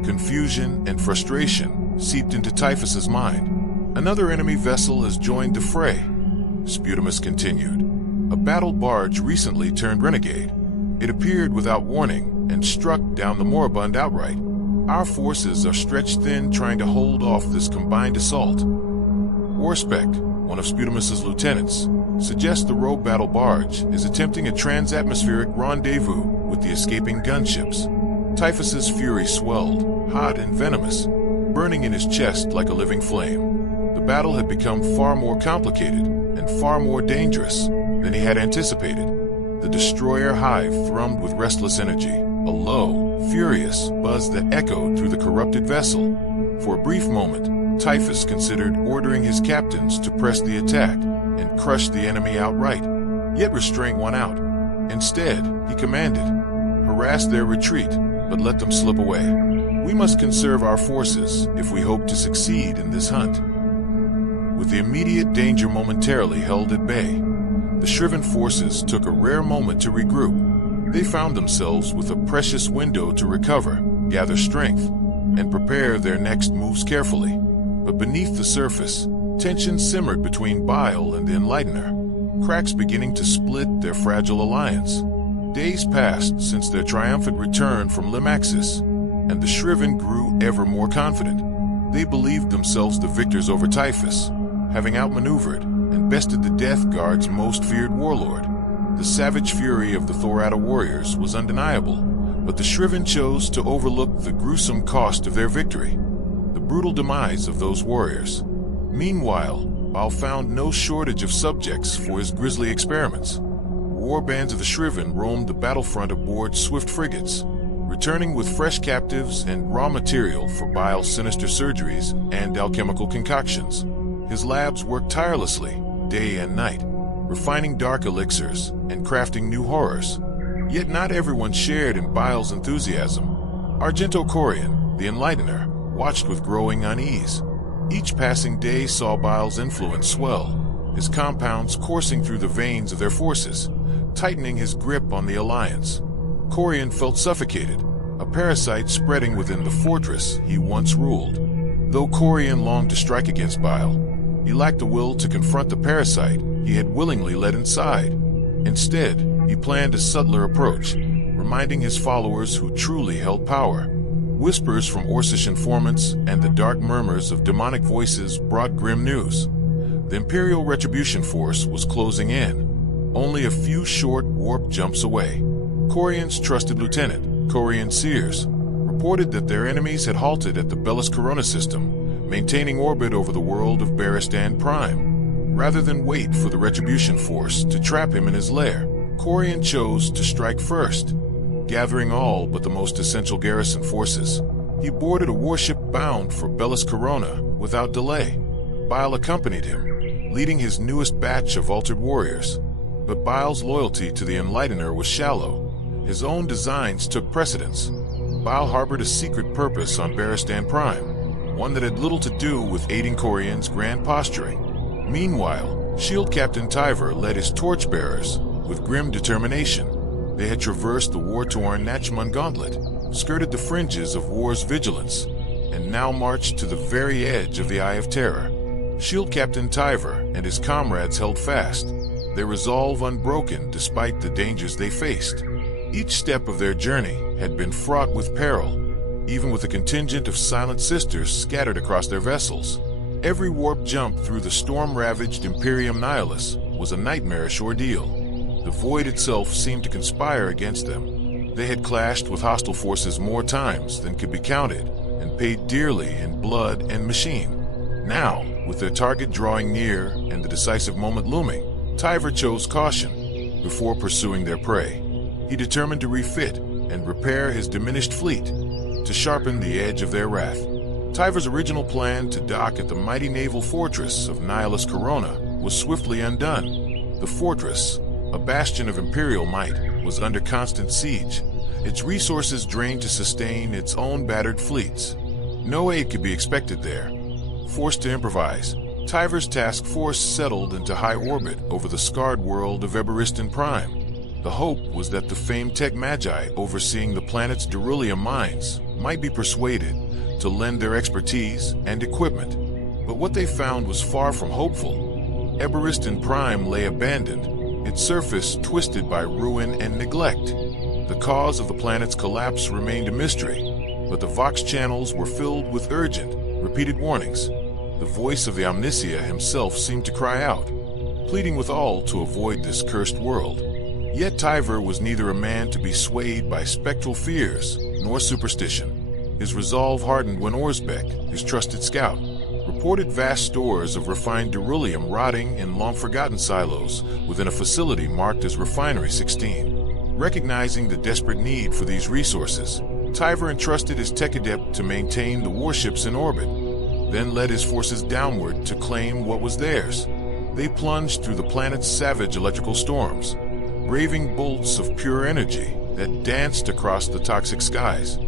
Confusion and frustration seeped into Typhus's mind. "Another enemy vessel has joined the fray," Sputimus continued. "A battle barge recently turned renegade. It appeared without warning and struck down the moribund outright. Our forces are stretched thin trying to hold off this combined assault." Warspec, one of Sputimus's lieutenants, suggests the rogue battle barge is attempting a transatmospheric rendezvous with the escaping gunships. Typhus's fury swelled, hot and venomous, burning in his chest like a living flame. The battle had become far more complicated and far more dangerous than he had anticipated. The destroyer hive thrummed with restless energy, a low, furious buzz that echoed through the corrupted vessel. For a brief moment, Typhus considered ordering his captains to press the attack and crush the enemy outright, yet restraint won out. Instead, he commanded, "Harass their retreat, but let them slip away. We must conserve our forces if we hope to succeed in this hunt." With the immediate danger momentarily held at bay, the shriven forces took a rare moment to regroup. They found themselves with a precious window to recover, gather strength, and prepare their next moves carefully. But beneath the surface, tension simmered between Bile and the Enlightener, cracks beginning to split their fragile alliance. Days passed since their triumphant return from Limaxis, and the Shriven grew ever more confident. They believed themselves the victors over Typhus, having outmaneuvered and bested the Death Guard's most feared warlord. The savage fury of the Thorata warriors was undeniable, but the Shriven chose to overlook the gruesome cost of their victory, the brutal demise of those warriors. Meanwhile, Bile found no shortage of subjects for his grisly experiments. War bands of the Shriven roamed the battlefront aboard swift frigates, returning with fresh captives and raw material for Bile's sinister surgeries and alchemical concoctions. His labs worked tirelessly, day and night, refining dark elixirs and crafting new horrors. Yet not everyone shared in Bile's enthusiasm. Argento Corian, the Enlightener, watched with growing unease. Each passing day saw Bile's influence swell, his compounds coursing through the veins of their forces, tightening his grip on the Alliance. Corian felt suffocated, a parasite spreading within the fortress he once ruled. Though Corian longed to strike against Bile, he lacked the will to confront the parasite he had willingly let inside. Instead, he planned a subtler approach, reminding his followers who truly held power. Whispers from Orcish informants and the dark murmurs of demonic voices brought grim news. The Imperial Retribution Force was closing in, only a few short warp jumps away. Corian's trusted lieutenant, Corian Sears, reported that their enemies had halted at the Bellis Corona system, maintaining orbit over the world of Baristan Prime. Rather than wait for the Retribution Force to trap him in his lair, Corian chose to strike first. Gathering all but the most essential garrison forces, he boarded a warship bound for Bellis Corona without delay. Bile accompanied him, leading his newest batch of altered warriors. But Bile's loyalty to the Enlightener was shallow. His own designs took precedence. Bile harbored a secret purpose on Baristan Prime, one that had little to do with aiding Corian's grand posturing. Meanwhile, Shield Captain Tyver led his torchbearers with grim determination. They had traversed the war-torn Nachman Gauntlet, skirted the fringes of war's vigilance, and now marched to the very edge of the Eye of Terror. Shield Captain Tyver and his comrades held fast, their resolve unbroken despite the dangers they faced. Each step of their journey had been fraught with peril, even with a contingent of silent sisters scattered across their vessels. Every warp jump through the storm-ravaged Imperium Nihilus was a nightmarish ordeal. The void itself seemed to conspire against them. They had clashed with hostile forces more times than could be counted, and paid dearly in blood and machine. Now, with their target drawing near and the decisive moment looming, Tyver chose caution before pursuing their prey. He determined to refit and repair his diminished fleet, to sharpen the edge of their wrath. Tyver's original plan to dock at the mighty naval fortress of Nihilus Corona was swiftly undone. The fortress, a bastion of imperial might, was under constant siege, its resources drained to sustain its own battered fleets. No aid could be expected there. Forced to improvise, Tyver's task force settled into high orbit over the scarred world of Eberystan Prime. The hope was that the famed tech magi overseeing the planet's beryllium mines might be persuaded to lend their expertise and equipment. But what they found was far from hopeful. Eberystan Prime lay abandoned, its surface twisted by ruin and neglect. The cause of the planet's collapse remained a mystery, but the Vox channels were filled with urgent, repeated warnings. The voice of the Omnicia himself seemed to cry out, pleading with all to avoid this cursed world. Yet Tyver was neither a man to be swayed by spectral fears nor superstition. His resolve hardened when Orzbek, his trusted scout, reported vast stores of refined beryllium rotting in long-forgotten silos within a facility marked as Refinery 16. Recognizing the desperate need for these resources, Tyver entrusted his tech adept to maintain the warships in orbit, then led his forces downward to claim what was theirs. They plunged through the planet's savage electrical storms, braving bolts of pure energy that danced across the toxic skies.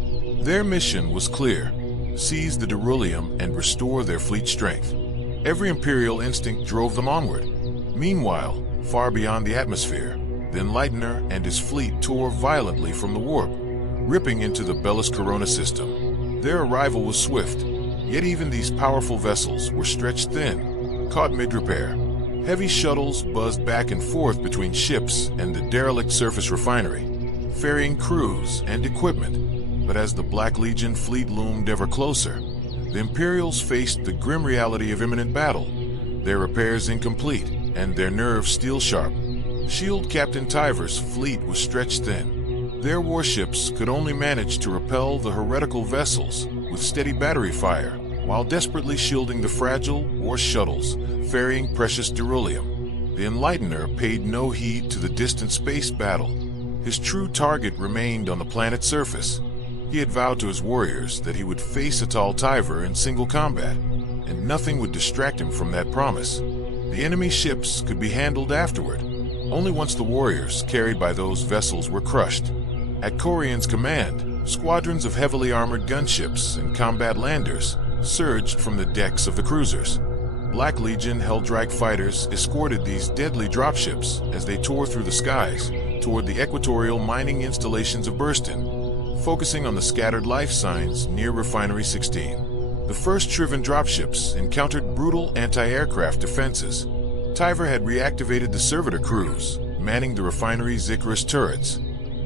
Their mission was clear: seize the beryllium and restore their fleet strength. Every Imperial instinct drove them onward. Meanwhile, far beyond the atmosphere, the Enlightener and his fleet tore violently from the warp, ripping into the Bellis Corona system. Their arrival was swift, yet even these powerful vessels were stretched thin, caught mid-repair. Heavy shuttles buzzed back and forth between ships and the derelict surface refinery, ferrying crews and equipment. But as the Black Legion fleet loomed ever closer, the Imperials faced the grim reality of imminent battle, their repairs incomplete and their nerves steel-sharp. Shield Captain Tyver's fleet was stretched thin. Their warships could only manage to repel the heretical vessels with steady battery fire, while desperately shielding the fragile war shuttles ferrying precious beryllium. The Enlightener paid no heed to the distant space battle. His true target remained on the planet's surface. He had vowed to his warriors that he would face Atal Tyver in single combat, and nothing would distract him from that promise. The enemy ships could be handled afterward, only once the warriors carried by those vessels were crushed. At Corian's command, squadrons of heavily armored gunships and combat landers surged from the decks of the cruisers. Black Legion Helldrake fighters escorted these deadly dropships as they tore through the skies toward the equatorial mining installations of Burston, focusing on the scattered life signs near Refinery 16. The first Shriven dropships encountered brutal anti-aircraft defenses. Tyver had reactivated the servitor crews, manning the refinery's Icarus turrets.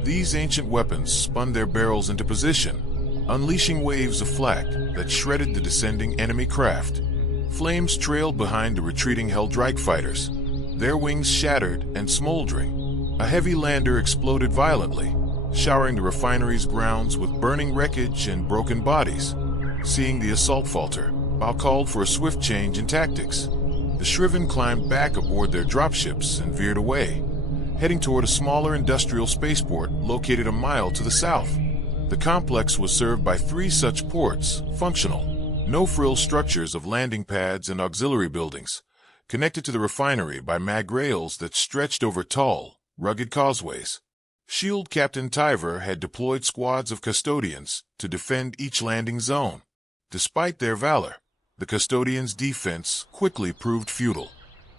These ancient weapons spun their barrels into position, unleashing waves of flak that shredded the descending enemy craft. Flames trailed behind the retreating Helldrake fighters, their wings shattered and smoldering. A heavy lander exploded violently, showering the refinery's grounds with burning wreckage and broken bodies. Seeing the assault falter, Bile called for a swift change in tactics. The Shriven climbed back aboard their dropships and veered away, heading toward a smaller industrial spaceport located a mile to the south. The complex was served by 3 such ports, functional, no-frill structures of landing pads and auxiliary buildings, connected to the refinery by mag rails that stretched over tall, rugged causeways. Shield Captain Tyver had deployed squads of custodians to defend each landing zone. Despite their valor, the custodians' defense quickly proved futile.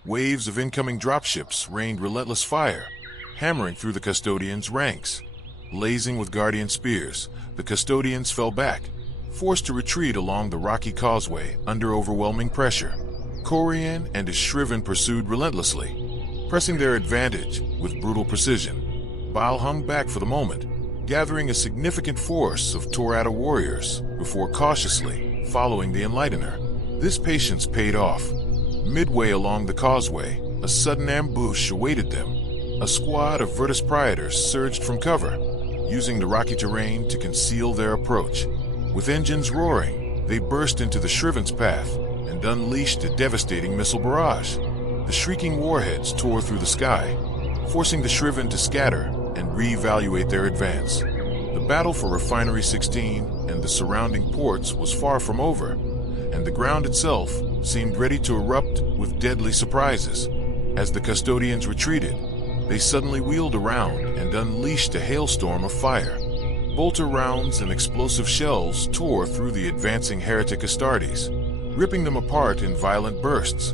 Waves of incoming dropships rained relentless fire, hammering through the custodians' ranks. Blazing with guardian spears, the custodians fell back, forced to retreat along the rocky causeway under overwhelming pressure. Corian and his Shriven pursued relentlessly, pressing their advantage with brutal precision. Bile hung back for the moment, gathering a significant force of Torata warriors before cautiously following the Enlightener. This patience paid off. Midway along the causeway, a sudden ambush awaited them. A squad of Virtus Praetors surged from cover, using the rocky terrain to conceal their approach. With engines roaring, they burst into the Shriven's path and unleashed a devastating missile barrage. The shrieking warheads tore through the sky, forcing the Shriven to scatter and reevaluate their advance. The battle for Refinery 16 and the surrounding ports was far from over, and the ground itself seemed ready to erupt with deadly surprises. As the custodians retreated, they suddenly wheeled around and unleashed a hailstorm of fire. Bolter rounds and explosive shells tore through the advancing heretic Astartes, ripping them apart in violent bursts.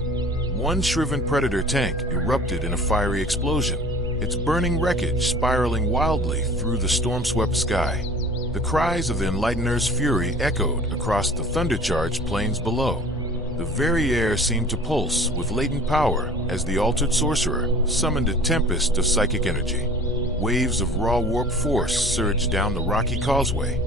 One Shriven Predator tank erupted in a fiery explosion, its burning wreckage spiraling wildly through the storm-swept sky. The cries of the Enlightener's fury echoed across the thunder-charged plains below. The very air seemed to pulse with latent power as the altered sorcerer summoned a tempest of psychic energy. Waves of raw warp force surged down the rocky causeway,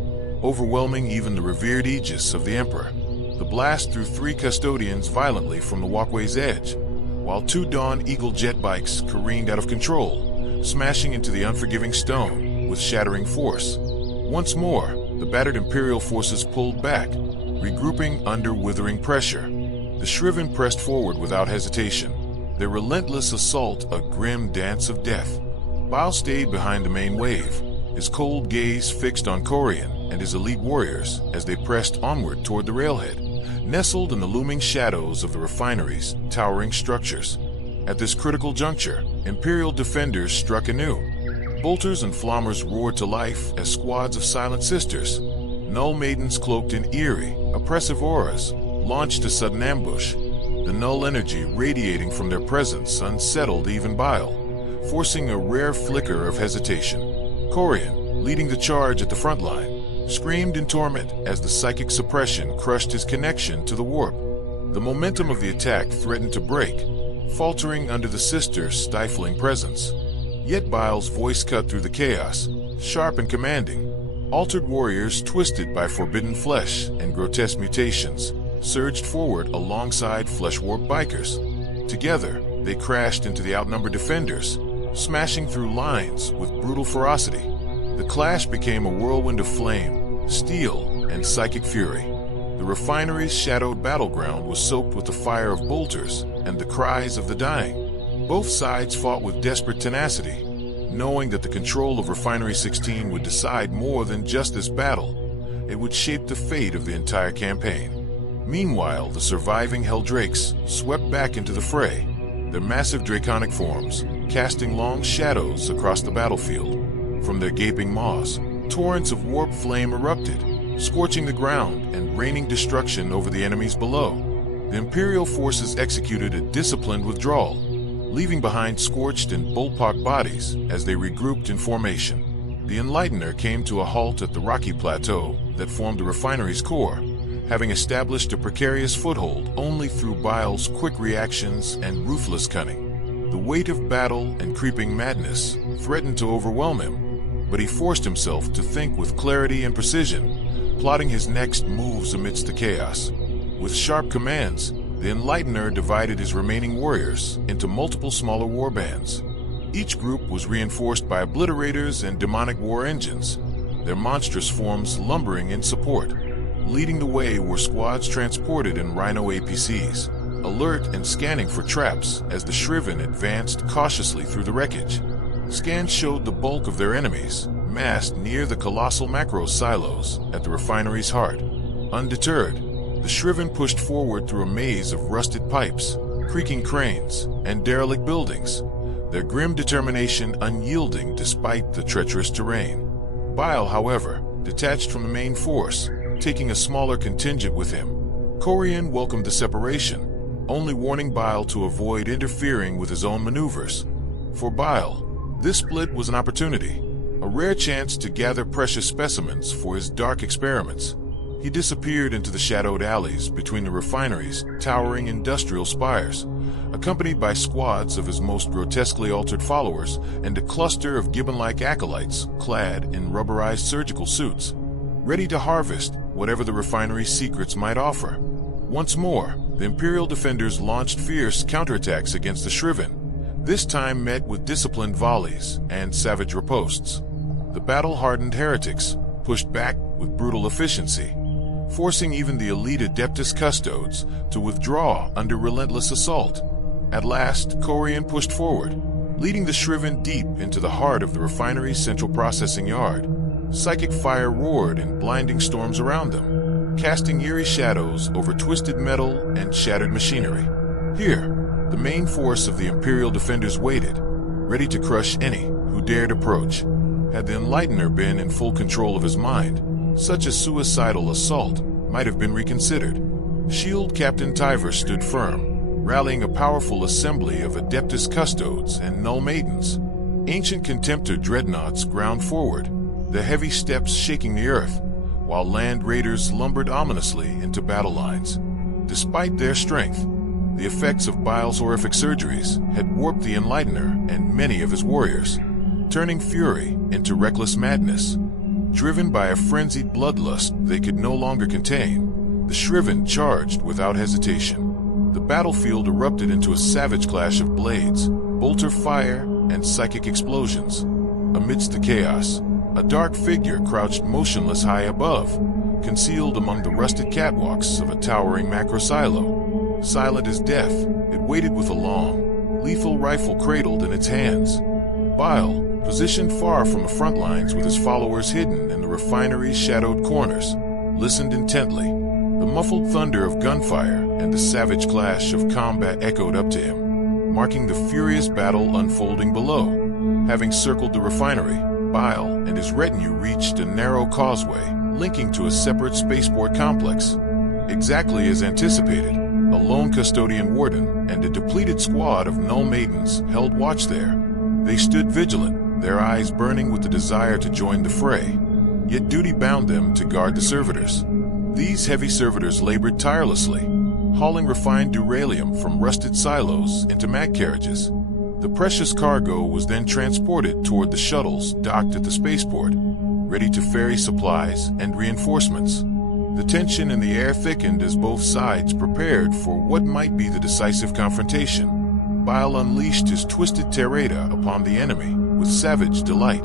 overwhelming even the revered aegis of the Emperor. The blast threw 3 custodians violently from the walkway's edge, while 2 Dawn Eagle jet bikes careened out of control, smashing into the unforgiving stone with shattering force. Once more, the battered Imperial forces pulled back, regrouping under withering pressure. The Shriven pressed forward without hesitation, their relentless assault a grim dance of death. Bile stayed behind the main wave, his cold gaze fixed on Corian and his elite warriors as they pressed onward toward the railhead, nestled in the looming shadows of the refinery's towering structures. At this critical juncture, Imperial defenders struck anew. Bolters and Flommers roared to life as squads of silent sisters, Null maidens cloaked in eerie, oppressive auras, launched a sudden ambush. The null energy radiating from their presence unsettled even Bile, forcing a rare flicker of hesitation. Corian, leading the charge at the front line, screamed in torment as the psychic suppression crushed his connection to the warp. The momentum of the attack threatened to break, faltering under the sisters' stifling presence. Yet Bile's voice cut through the chaos, sharp and commanding. Altered warriors twisted by forbidden flesh and grotesque mutations surged forward alongside flesh-warped bikers. Together, they crashed into the outnumbered defenders, smashing through lines with brutal ferocity. The clash became a whirlwind of flame, steel, and psychic fury. The refinery's shadowed battleground was soaked with the fire of bolters and the cries of the dying. Both sides fought with desperate tenacity, knowing that the control of Refinery 16 would decide more than just this battle. It would shape the fate of the entire campaign. Meanwhile, the surviving Helldrakes swept back into the fray, their massive draconic forms casting long shadows across the battlefield. From their gaping maws, torrents of warp flame erupted, scorching the ground and raining destruction over the enemies below. The Imperial forces executed a disciplined withdrawal, leaving behind scorched and bullpocked bodies as they regrouped in formation. The Enlightener came to a halt at the rocky plateau that formed the refinery's core, having established a precarious foothold only through Bile's quick reactions and ruthless cunning. The weight of battle and creeping madness threatened to overwhelm him, but he forced himself to think with clarity and precision, plotting his next moves amidst the chaos. With sharp commands, the Enlightener divided his remaining warriors into multiple smaller warbands. Each group was reinforced by obliterators and demonic war engines, their monstrous forms lumbering in support. Leading the way were squads transported in Rhino APCs, alert and scanning for traps as the Shriven advanced cautiously through the wreckage. Scans showed the bulk of their enemies massed near the colossal macro silos at the refinery's heart. Undeterred, the Shriven pushed forward through a maze of rusted pipes, creaking cranes, and derelict buildings, their grim determination unyielding despite the treacherous terrain. Bile, however, detached from the main force, taking a smaller contingent with him. Corian welcomed the separation, only warning Bile to avoid interfering with his own maneuvers. For Bile, this split was an opportunity, a rare chance to gather precious specimens for his dark experiments. He disappeared into the shadowed alleys between the refineries' towering industrial spires, accompanied by squads of his most grotesquely altered followers and a cluster of gibbon-like acolytes clad in rubberized surgical suits, ready to harvest whatever the refinery's secrets might offer. Once more, the Imperial defenders launched fierce counterattacks against the Shriven, this time met with disciplined volleys and savage ripostes. The battle-hardened heretics pushed back with brutal efficiency, forcing even the elite Adeptus Custodes to withdraw under relentless assault. At last, Corian pushed forward, leading the Shriven deep into the heart of the refinery's central processing yard. Psychic fire roared in blinding storms around them, casting eerie shadows over twisted metal and shattered machinery. Here, the main force of the Imperial defenders waited, ready to crush any who dared approach. Had the Enlightener been in full control of his mind, such a suicidal assault might have been reconsidered. Shield Captain Tyver stood firm, rallying a powerful assembly of Adeptus Custodes and Null Maidens. Ancient Contemptor dreadnoughts ground forward, their heavy steps shaking the earth, while land raiders lumbered ominously into battle lines. Despite their strength, the effects of Bile's horrific surgeries had warped the Enlightener and many of his warriors, turning fury into reckless madness. Driven by a frenzied bloodlust they could no longer contain, the Shriven charged without hesitation. The battlefield erupted into a savage clash of blades, bolter fire, and psychic explosions. Amidst the chaos, a dark figure crouched motionless high above, concealed among the rusted catwalks of a towering macro silo. Silent as death, it waited with a long, lethal rifle cradled in its hands. Bile, positioned far from the front lines with his followers hidden in the refinery's shadowed corners, listened intently. The muffled thunder of gunfire and the savage clash of combat echoed up to him, marking the furious battle unfolding below. Having circled the refinery, Bile and his retinue reached a narrow causeway linking to a separate spaceport complex. Exactly as anticipated, a lone custodian warden and a depleted squad of Null Maidens held watch there. They stood vigilant, their eyes burning with the desire to join the fray. Yet duty bound them to guard the servitors. These heavy servitors labored tirelessly, hauling refined duralium from rusted silos into mag carriages. The precious cargo was then transported toward the shuttles docked at the spaceport, ready to ferry supplies and reinforcements. The tension in the air thickened as both sides prepared for what might be the decisive confrontation. Bile unleashed his twisted tirada upon the enemy with savage delight.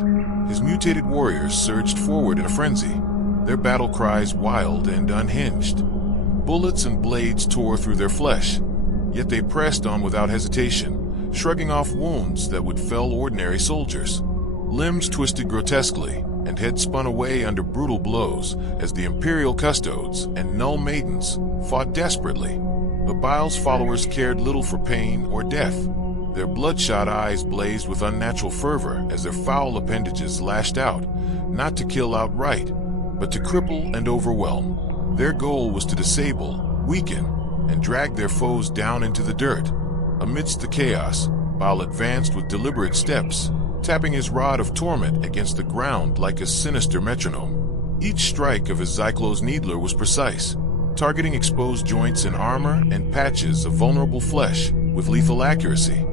His mutated warriors surged forward in a frenzy, their battle cries wild and unhinged. Bullets and blades tore through their flesh, yet they pressed on without hesitation, shrugging off wounds that would fell ordinary soldiers. Limbs twisted grotesquely, and heads spun away under brutal blows as the Imperial Custodes and Null Maidens fought desperately. But Bile's followers cared little for pain or death. Their bloodshot eyes blazed with unnatural fervor as their foul appendages lashed out, not to kill outright, but to cripple and overwhelm. Their goal was to disable, weaken, and drag their foes down into the dirt. Amidst the chaos, Bile advanced with deliberate steps, tapping his rod of torment against the ground like a sinister metronome. Each strike of his Zyklos's needler was precise, targeting exposed joints in armor and patches of vulnerable flesh with lethal accuracy.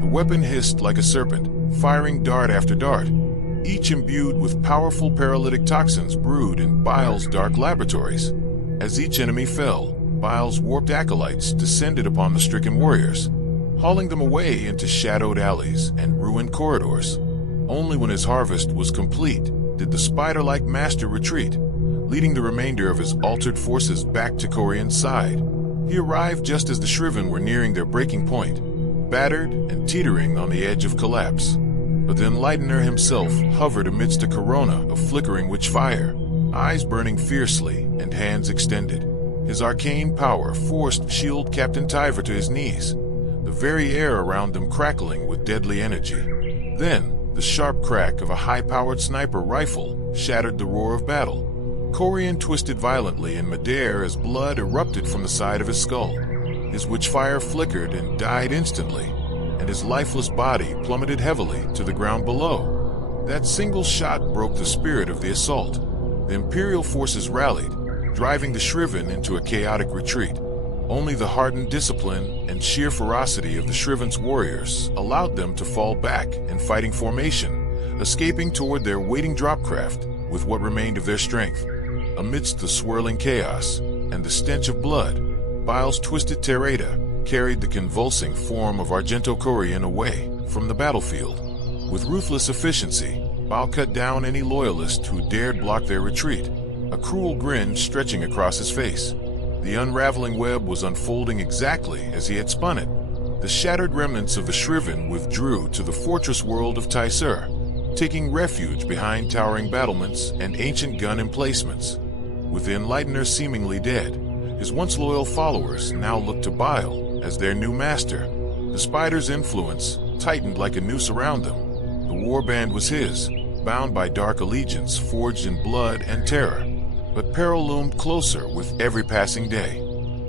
The weapon hissed like a serpent, firing dart after dart, each imbued with powerful paralytic toxins brewed in Bile's dark laboratories. As each enemy fell, Bile's warped acolytes descended upon the stricken warriors, hauling them away into shadowed alleys and ruined corridors. Only when his harvest was complete did the spider-like master retreat, leading the remainder of his altered forces back to Corian's side. He arrived just as the Shriven were nearing their breaking point, battered and teetering on the edge of collapse. But the Enlightener himself hovered amidst a corona of flickering witch fire, eyes burning fiercely and hands extended. His arcane power forced Shield Captain Tyver to his knees, very air around them crackling with deadly energy. Then, the sharp crack of a high-powered sniper rifle shattered the roar of battle. Corian twisted violently in midair as blood erupted from the side of his skull. His witchfire flickered and died instantly, and his lifeless body plummeted heavily to the ground below. That single shot broke the spirit of the assault. The Imperial forces rallied, driving the Shriven into a chaotic retreat. Only the hardened discipline and sheer ferocity of the Shriven's warriors allowed them to fall back in fighting formation, escaping toward their waiting dropcraft with what remained of their strength. Amidst the swirling chaos and the stench of blood, Bile's twisted Terrata carried the convulsing form of Argento Corian away from the battlefield. With ruthless efficiency, Bile cut down any loyalist who dared block their retreat, a cruel grin stretching across his face. The unraveling web was unfolding exactly as he had spun it. The shattered remnants of the Shriven withdrew to the fortress world of Tysur, taking refuge behind towering battlements and ancient gun emplacements. With the Enlightener seemingly dead, his once loyal followers now looked to Bile as their new master. The Spider's influence tightened like a noose around them. The warband was his, bound by dark allegiance forged in blood and terror. But peril loomed closer with every passing day.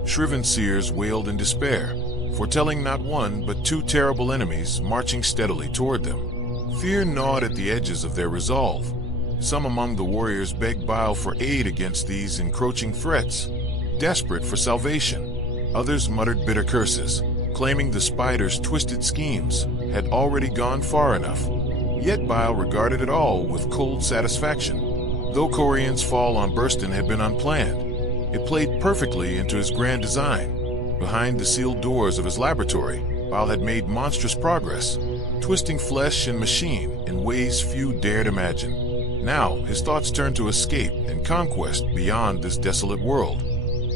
Shriven seers wailed in despair, foretelling not one but two terrible enemies marching steadily toward them. Fear gnawed at the edges of their resolve. Some among the warriors begged Bile for aid against these encroaching threats, desperate for salvation. Others muttered bitter curses, claiming the Spider's twisted schemes had already gone far enough. Yet Bile regarded it all with cold satisfaction. Though Corian's fall on Burston had been unplanned, it played perfectly into his grand design. Behind the sealed doors of his laboratory, Bile had made monstrous progress, twisting flesh and machine in ways few dared imagine. Now, his thoughts turned to escape and conquest beyond this desolate world.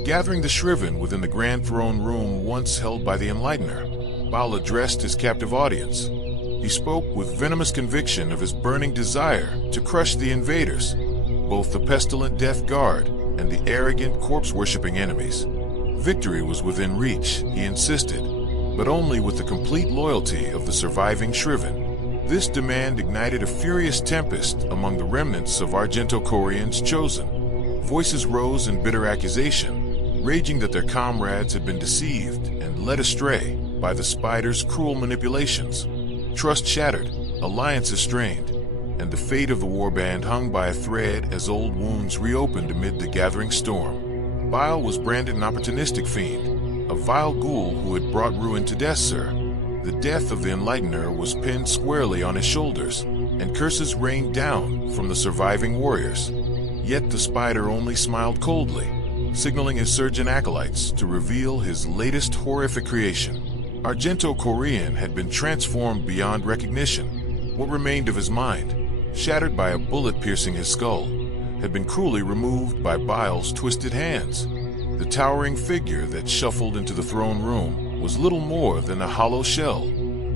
Gathering the Shriven within the grand throne room once held by the Enlightener, Bile addressed his captive audience. He spoke with venomous conviction of his burning desire to crush the invaders, both the pestilent Death Guard and the arrogant corpse-worshipping enemies. Victory was within reach, he insisted, but only with the complete loyalty of the surviving Shriven. This demand ignited a furious tempest among the remnants of Argento Corian's chosen. Voices rose in bitter accusation, raging that their comrades had been deceived and led astray by the Spider's cruel manipulations. Trust shattered, alliances strained, and the fate of the warband hung by a thread as old wounds reopened amid the gathering storm. Bile was branded an opportunistic fiend, a vile ghoul who had brought ruin to Tysur. The death of the Enlightener was pinned squarely on his shoulders, and curses rained down from the surviving warriors. Yet the Spider only smiled coldly, signaling his surgeon acolytes to reveal his latest horrific creation. Argento Corian had been transformed beyond recognition. What remained of his mind, shattered by a bullet piercing his skull, had been cruelly removed by Bile's twisted hands. The towering figure that shuffled into the throne room was little more than a hollow shell,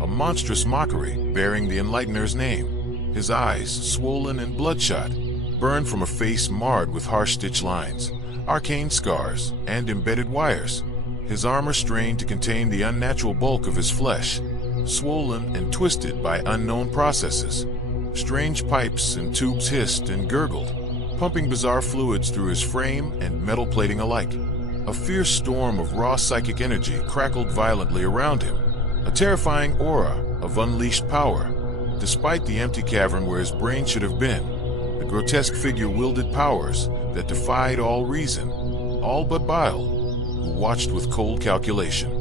a monstrous mockery bearing the Enlightener's name. His eyes, swollen and bloodshot, burned from a face marred with harsh stitch lines, arcane scars, and embedded wires. His armor strained to contain the unnatural bulk of his flesh, swollen and twisted by unknown processes. Strange pipes and tubes hissed and gurgled, pumping bizarre fluids through his frame and metal plating alike. A fierce storm of raw psychic energy crackled violently around him, a terrifying aura of unleashed power. Despite the empty cavern where his brain should have been, the grotesque figure wielded powers that defied all reason, all but Bile, who watched with cold calculation.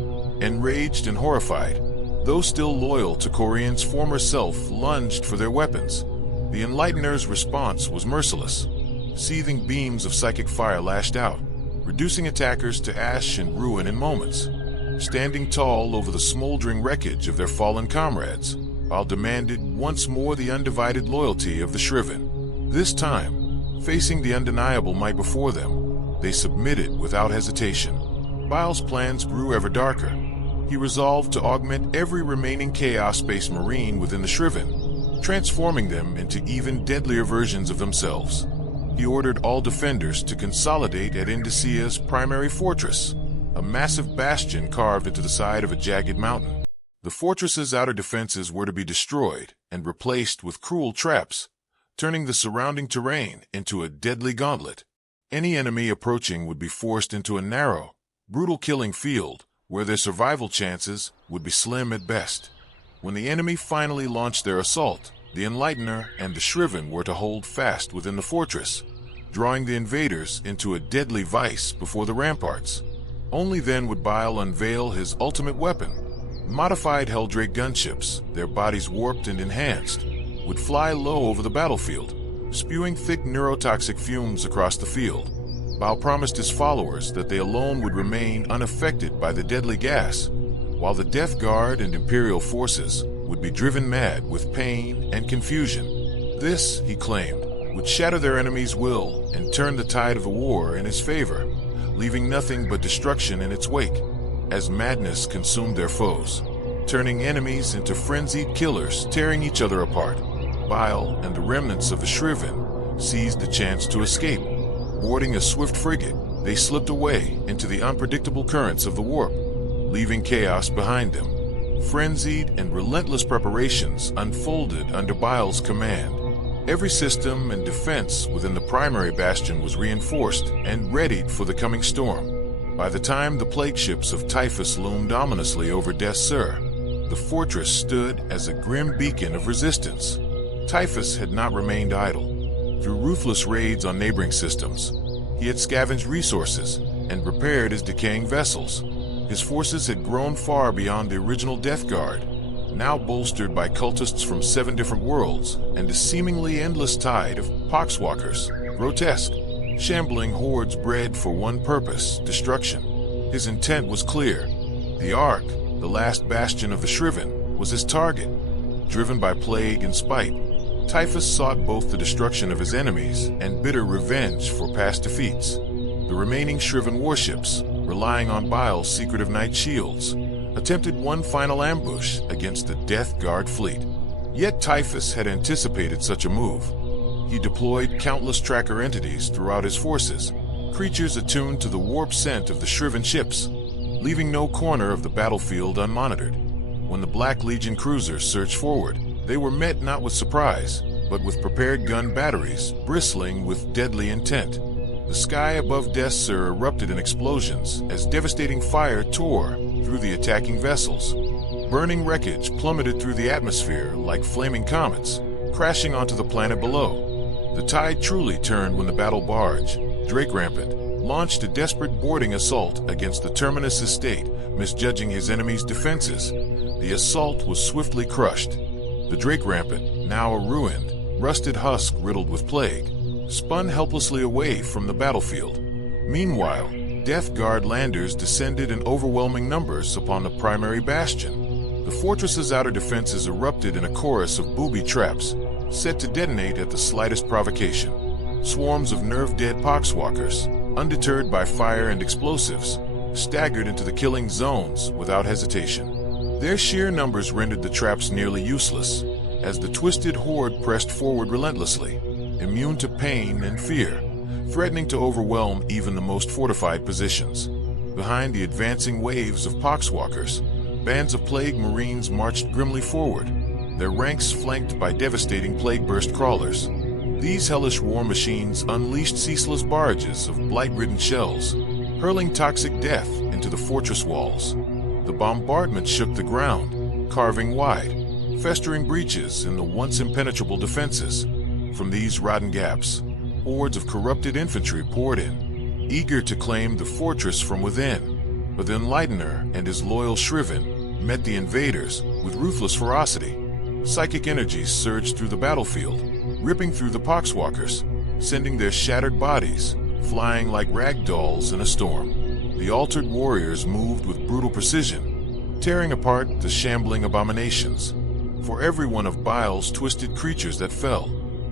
Enraged and horrified, those still loyal to Corian's former self lunged for their weapons. The Enlightener's response was merciless. Seething beams of psychic fire lashed out, reducing attackers to ash and ruin in moments. Standing tall over the smoldering wreckage of their fallen comrades, Bile demanded once more the undivided loyalty of the Shriven. This time, facing the undeniable might before them, they submitted without hesitation. Bile's plans grew ever darker. He resolved to augment every remaining Chaos Space Marine within the Shriven, transforming them into even deadlier versions of themselves. He ordered all defenders to consolidate at Indicia's primary fortress, a massive bastion carved into the side of a jagged mountain. The fortress's outer defenses were to be destroyed and replaced with cruel traps, turning the surrounding terrain into a deadly gauntlet. Any enemy approaching would be forced into a narrow, brutal killing field where their survival chances would be slim at best. When the enemy finally launched their assault, the Enlightener and the Shriven were to hold fast within the fortress, drawing the invaders into a deadly vice before the ramparts. Only then would Bile unveil his ultimate weapon. Modified Helldrake gunships, their bodies warped and enhanced, would fly low over the battlefield, spewing thick neurotoxic fumes across the field. Bile promised his followers that they alone would remain unaffected by the deadly gas, while the Death Guard and Imperial forces would be driven mad with pain and confusion. This, he claimed, would shatter their enemy's will and turn the tide of the war in his favor, leaving nothing but destruction in its wake, as madness consumed their foes, turning enemies into frenzied killers tearing each other apart. Bile and the remnants of the Shriven seized the chance to escape. Boarding a swift frigate, they slipped away into the unpredictable currents of the warp, leaving chaos behind them. Frenzied and relentless preparations unfolded under Bile's command. Every system and defense within the primary bastion was reinforced and readied for the coming storm. By the time the plague ships of Typhus loomed ominously over Death's Sur, the fortress stood as a grim beacon of resistance. Typhus had not remained idle. Through ruthless raids on neighboring systems, he had scavenged resources and repaired his decaying vessels. His forces had grown far beyond the original Death Guard, now bolstered by cultists from 7 different worlds and a seemingly endless tide of poxwalkers, grotesque, shambling hordes bred for one purpose: destruction. His intent was clear. The Ark, the last bastion of the Shriven, was his target. Driven by plague and spite, Typhus sought both the destruction of his enemies and bitter revenge for past defeats. The remaining Shriven warships, relying on Bile's secretive night shields, attempted one final ambush against the Death Guard fleet. Yet Typhus had anticipated such a move. He deployed countless tracker entities throughout his forces, creatures attuned to the warp scent of the Shriven ships, leaving no corner of the battlefield unmonitored. When the Black Legion cruisers surged forward, they were met not with surprise, but with prepared gun batteries bristling with deadly intent. The sky above Death's Sur erupted in explosions as devastating fire tore through the attacking vessels. Burning wreckage plummeted through the atmosphere like flaming comets, crashing onto the planet below. The tide truly turned when the battle barge, Drake Rampant, launched a desperate boarding assault against the Terminus estate, misjudging his enemy's defenses. The assault was swiftly crushed. The Drake Rampant, now a ruined, rusted husk riddled with plague, spun helplessly away from the battlefield. Meanwhile, Death Guard landers descended in overwhelming numbers upon the primary bastion. The fortress's outer defenses erupted in a chorus of booby traps, set to detonate at the slightest provocation. Swarms of nerve-dead poxwalkers, undeterred by fire and explosives, staggered into the killing zones without hesitation. Their sheer numbers rendered the traps nearly useless, as the twisted horde pressed forward relentlessly, immune to pain and fear, threatening to overwhelm even the most fortified positions. Behind the advancing waves of poxwalkers, bands of plague marines marched grimly forward, their ranks flanked by devastating plague-burst crawlers. These hellish war machines unleashed ceaseless barrages of blight-ridden shells, hurling toxic death into the fortress walls. The bombardment shook the ground, carving wide, festering breaches in the once impenetrable defenses. From these rotten gaps, hordes of corrupted infantry poured in, eager to claim the fortress from within. But the Enlightener and his loyal Shriven met the invaders with ruthless ferocity. Psychic energies surged through the battlefield, ripping through the poxwalkers, sending their shattered bodies flying like rag dolls in a storm. The altered warriors moved with brutal precision, tearing apart the shambling abominations. For every one of Bile's twisted creatures that fell,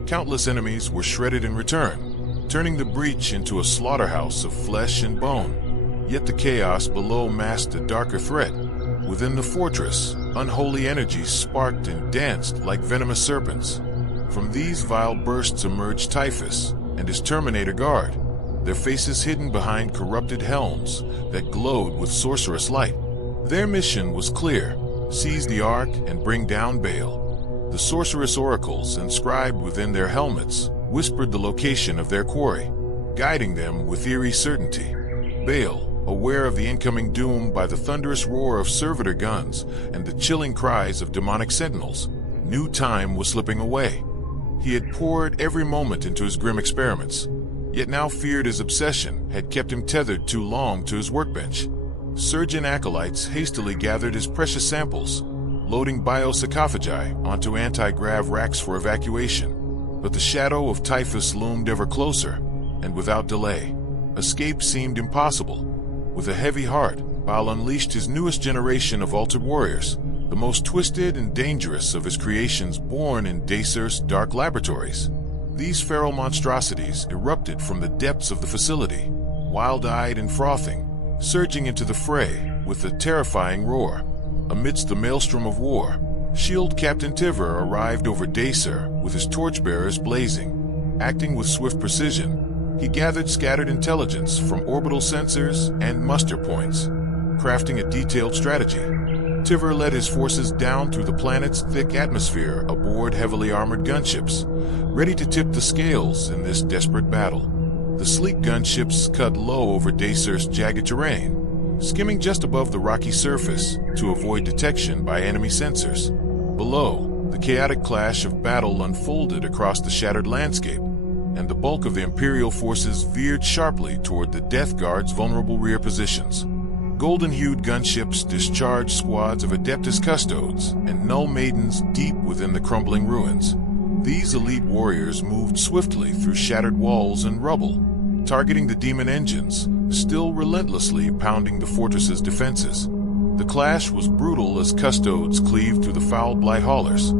countless enemies were shredded in return, turning the breach into a slaughterhouse of flesh and bone. Yet the chaos below masked a darker threat. Within the fortress, unholy energies sparked and danced like venomous serpents. From these vile bursts emerged Typhus and his Terminator Guard, their faces hidden behind corrupted helms that glowed with sorcerous light. Their mission was clear: seize the Ark, and bring down Bile. The sorceress oracles inscribed within their helmets whispered the location of their quarry, guiding them with eerie certainty. Bile, aware of the incoming doom by the thunderous roar of servitor guns and the chilling cries of demonic sentinels, knew time was slipping away. He had poured every moment into his grim experiments, yet now feared his obsession had kept him tethered too long to his workbench. Surgeon acolytes hastily gathered his precious samples, loading biosarcophagi onto anti-grav racks for evacuation. But the shadow of typhus loomed ever closer, and without delay, escape seemed impossible. With a heavy heart, Bile unleashed his newest generation of altered warriors, the most twisted and dangerous of his creations born in Dacer's dark laboratories. These feral monstrosities erupted from the depths of the facility, wild-eyed and frothing, surging into the fray with a terrifying roar. Amidst the maelstrom of war, Shield Captain Tiver arrived over Dacer with his torchbearers blazing. Acting with swift precision, he gathered scattered intelligence from orbital sensors and muster points, crafting a detailed strategy. Tiver led his forces down through the planet's thick atmosphere aboard heavily armored gunships, ready to tip the scales in this desperate battle. The sleek gunships cut low over Dacer's jagged terrain, skimming just above the rocky surface to avoid detection by enemy sensors. Below, the chaotic clash of battle unfolded across the shattered landscape, and the bulk of the Imperial forces veered sharply toward the Death Guard's vulnerable rear positions. Golden-hued gunships discharged squads of Adeptus Custodes and Null Maidens deep within the crumbling ruins. These elite warriors moved swiftly through shattered walls and rubble, targeting the demon engines, still relentlessly pounding the fortress's defenses. The clash was brutal as Custodes cleaved through the foul blight haulers,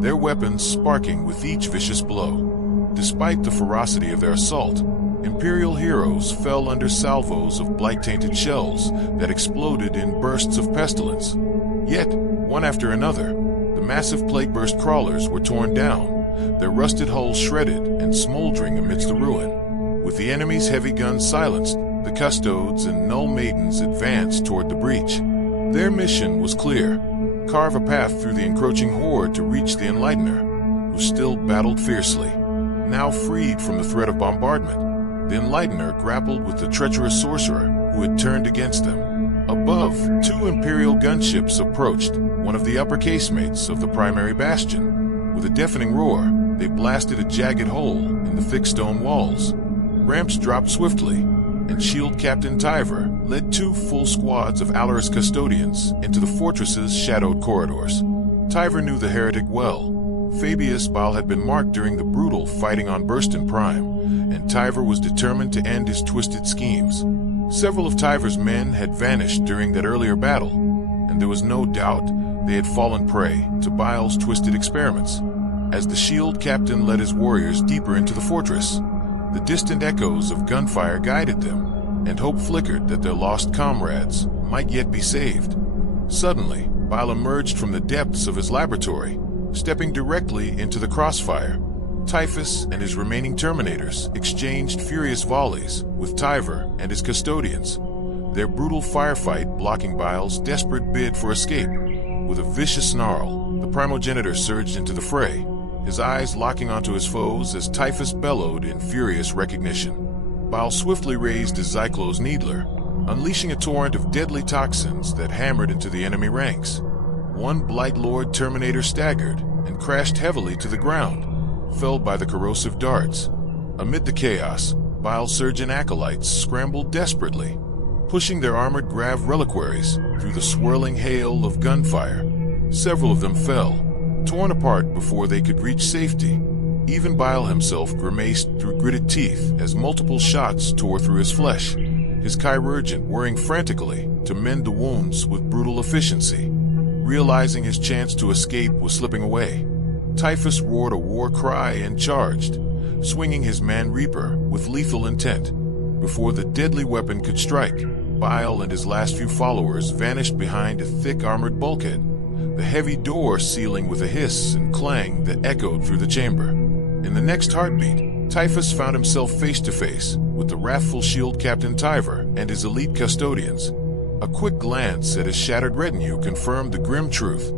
their weapons sparking with each vicious blow. Despite the ferocity of their assault, Imperial heroes fell under salvos of blight-tainted shells that exploded in bursts of pestilence. Yet, one after another, the massive plague-burst crawlers were torn down, their rusted hulls shredded and smoldering amidst the ruin. With the enemy's heavy guns silenced, the Custodes and Null Maidens advanced toward the breach. Their mission was clear: carve a path through the encroaching horde to reach the Enlightener, who still battled fiercely. Now freed from the threat of bombardment, the Enlightener grappled with the treacherous sorcerer who had turned against them. Above, two Imperial gunships approached, one of the upper casemates of the primary bastion. With a deafening roar, they blasted a jagged hole in the thick stone walls. Ramps dropped swiftly, and Shield Captain Tiver led two full squads of Alaris custodians into the fortress's shadowed corridors. Tiver knew the heretic well. Fabius Bile had been marked during the brutal fighting on Burston Prime, and Tiver was determined to end his twisted schemes. Several of Tiver's men had vanished during that earlier battle, and there was no doubt they had fallen prey to Bile's twisted experiments. As the Shield Captain led his warriors deeper into the fortress, the distant echoes of gunfire guided them, and hope flickered that their lost comrades might yet be saved. Suddenly, Bile emerged from the depths of his laboratory, stepping directly into the crossfire. Typhus and his remaining Terminators exchanged furious volleys with Tiver and his custodians, their brutal firefight blocking Bile's desperate bid for escape. With a vicious snarl, the primogenitor surged into the fray, his eyes locking onto his foes as Typhus bellowed in furious recognition. Bile swiftly raised his Zyklos's Needler, unleashing a torrent of deadly toxins that hammered into the enemy ranks. One Blight Lord Terminator staggered and crashed heavily to the ground, felled by the corrosive darts. Amid the chaos, Bile's surgeon acolytes scrambled desperately, pushing their armored grav reliquaries through the swirling hail of gunfire. Several of them fell, torn apart before they could reach safety. Even Bile himself grimaced through gritted teeth as multiple shots tore through his flesh, his chirurgeon whirring frantically to mend the wounds with brutal efficiency. Realizing his chance to escape was slipping away, Typhus roared a war cry and charged, swinging his Man Reaper with lethal intent. Before the deadly weapon could strike, Bile and his last few followers vanished behind a thick armored bulkhead, the heavy door sealing with a hiss and clang that echoed through the chamber. In the next heartbeat, Typhus found himself face to face with the wrathful Shield Captain Tiver and his elite custodians. A quick glance at his shattered retinue confirmed the grim truth.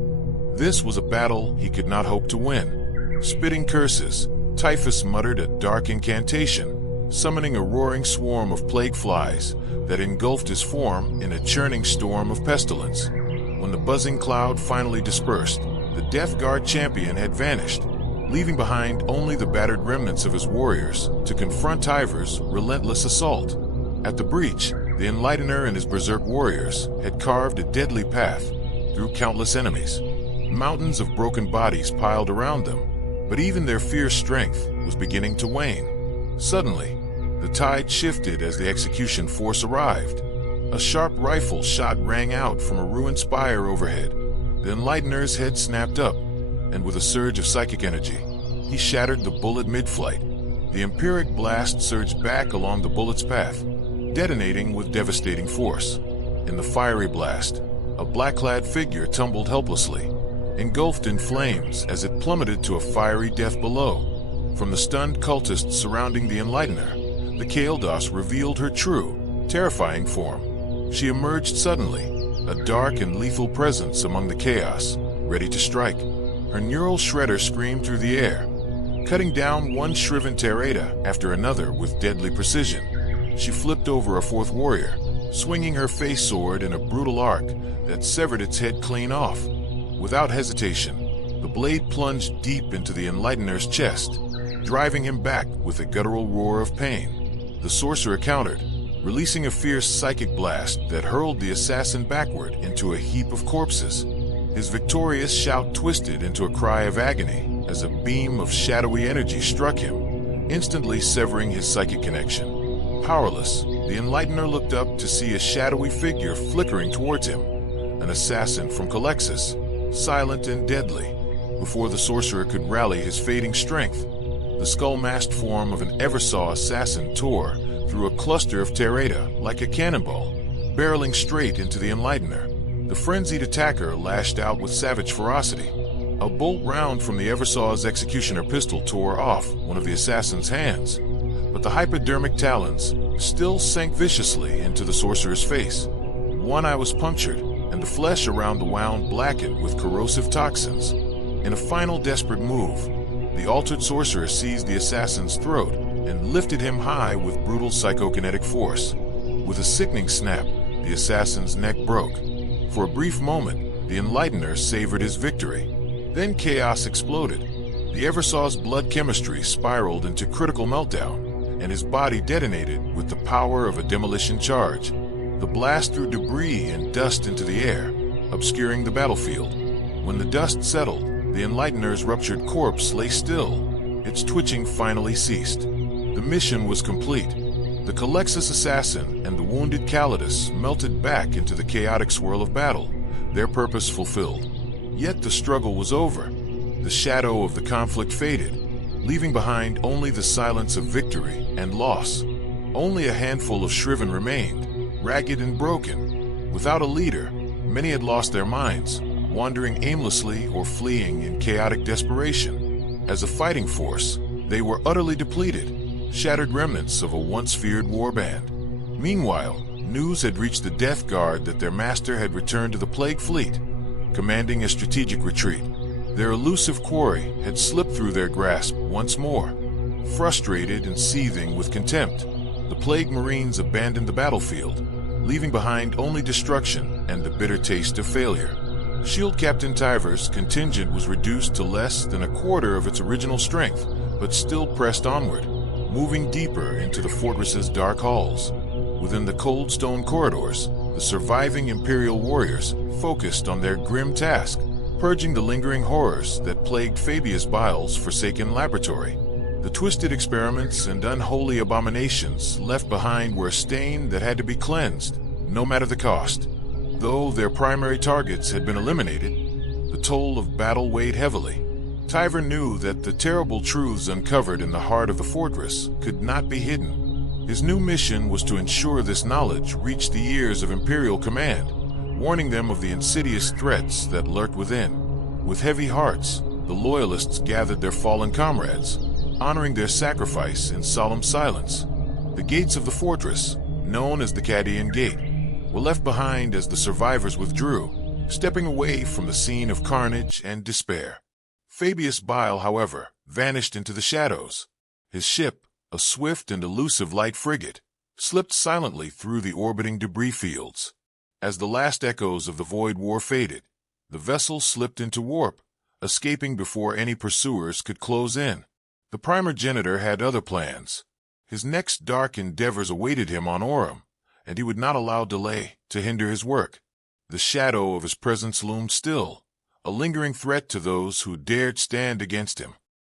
This was a battle he could not hope to win. Spitting curses, Typhus muttered a dark incantation, summoning a roaring swarm of plague flies that engulfed his form in a churning storm of pestilence. When the buzzing cloud finally dispersed, the Death Guard champion had vanished, leaving behind only the battered remnants of his warriors to confront Tyver's relentless assault. At the breach, the Enlightener and his berserk warriors had carved a deadly path through countless enemies. Mountains of broken bodies piled around them, but even their fierce strength was beginning to wane. Suddenly, the tide shifted as the execution force arrived. A sharp rifle shot rang out from a ruined spire overhead. The Enlightener's head snapped up, and with a surge of psychic energy, he shattered the bullet mid-flight. The empiric blast surged back along the bullet's path, detonating with devastating force. In the fiery blast, a black-clad figure tumbled helplessly, engulfed in flames as it plummeted to a fiery death below. From the stunned cultists surrounding the Enlightener, the Kael'das revealed her true, terrifying form. She emerged suddenly, a dark and lethal presence among the chaos, ready to strike. Her neural shredder screamed through the air, cutting down one shriven Terrata after another with deadly precision. She flipped over a fourth warrior, swinging her face sword in a brutal arc that severed its head clean off. Without hesitation, the blade plunged deep into the Enlightener's chest, driving him back with a guttural roar of pain. The sorcerer countered, releasing a fierce psychic blast that hurled the assassin backward into a heap of corpses. His victorious shout twisted into a cry of agony as a beam of shadowy energy struck him, instantly severing his psychic connection. Powerless, the Enlightener looked up to see a shadowy figure flickering towards him, an assassin from Calexis, silent and deadly. Before the sorcerer could rally his fading strength, the skull-masked form of an Eversaw assassin tore through a cluster of Terrata like a cannonball, barreling straight into the Enlightener. The frenzied attacker lashed out with savage ferocity. A bolt round from the Eversaw's executioner pistol tore off one of the assassin's hands, but the hypodermic talons still sank viciously into the sorcerer's face. One eye was punctured, and the flesh around the wound blackened with corrosive toxins. In a final desperate move, the altered sorcerer seized the assassin's throat and lifted him high with brutal psychokinetic force. With a sickening snap, the assassin's neck broke. For a brief moment, the Enlightener savored his victory. Then chaos exploded. The Eversaw's blood chemistry spiraled into critical meltdown, and his body detonated with the power of a demolition charge. The blast threw debris and dust into the air, obscuring the battlefield. When the dust settled, the Enlightener's ruptured corpse lay still. Its twitching finally ceased. The mission was complete. The Calexis assassin and the wounded Calidus melted back into the chaotic swirl of battle, their purpose fulfilled. Yet the struggle was over. The shadow of the conflict faded, leaving behind only the silence of victory and loss. Only a handful of Shriven remained, ragged and broken. Without a leader, many had lost their minds, wandering aimlessly or fleeing in chaotic desperation. As a fighting force, they were utterly depleted, shattered remnants of a once feared warband. Meanwhile, news had reached the Death Guard that their master had returned to the Plague Fleet, commanding a strategic retreat. Their elusive quarry had slipped through their grasp once more. Frustrated and seething with contempt, the Plague Marines abandoned the battlefield, leaving behind only destruction and the bitter taste of failure. Shield Captain Tyver's contingent was reduced to less than a quarter of its original strength, but still pressed onward, moving deeper into the fortress's dark halls. Within the cold stone corridors, the surviving Imperial warriors focused on their grim task, purging the lingering horrors that plagued Fabius Bile's forsaken laboratory. The twisted experiments and unholy abominations left behind were a stain that had to be cleansed, no matter the cost. Though their primary targets had been eliminated, the toll of battle weighed heavily. Tyver knew that the terrible truths uncovered in the heart of the fortress could not be hidden. His new mission was to ensure this knowledge reached the ears of Imperial command, warning them of the insidious threats that lurked within. With heavy hearts, the Loyalists gathered their fallen comrades, honoring their sacrifice in solemn silence. The gates of the fortress, known as the Cadian Gate, were left behind as the survivors withdrew, stepping away from the scene of carnage and despair. Fabius Bile, however, vanished into the shadows. His ship, a swift and elusive light frigate, slipped silently through the orbiting debris fields. As the last echoes of the Void War faded, the vessel slipped into warp, escaping before any pursuers could close in. The primogenitor had other plans. His next dark endeavors awaited him on Aurum, and he would not allow delay to hinder his work. The shadow of his presence loomed still, a lingering threat to those who dared stand against him.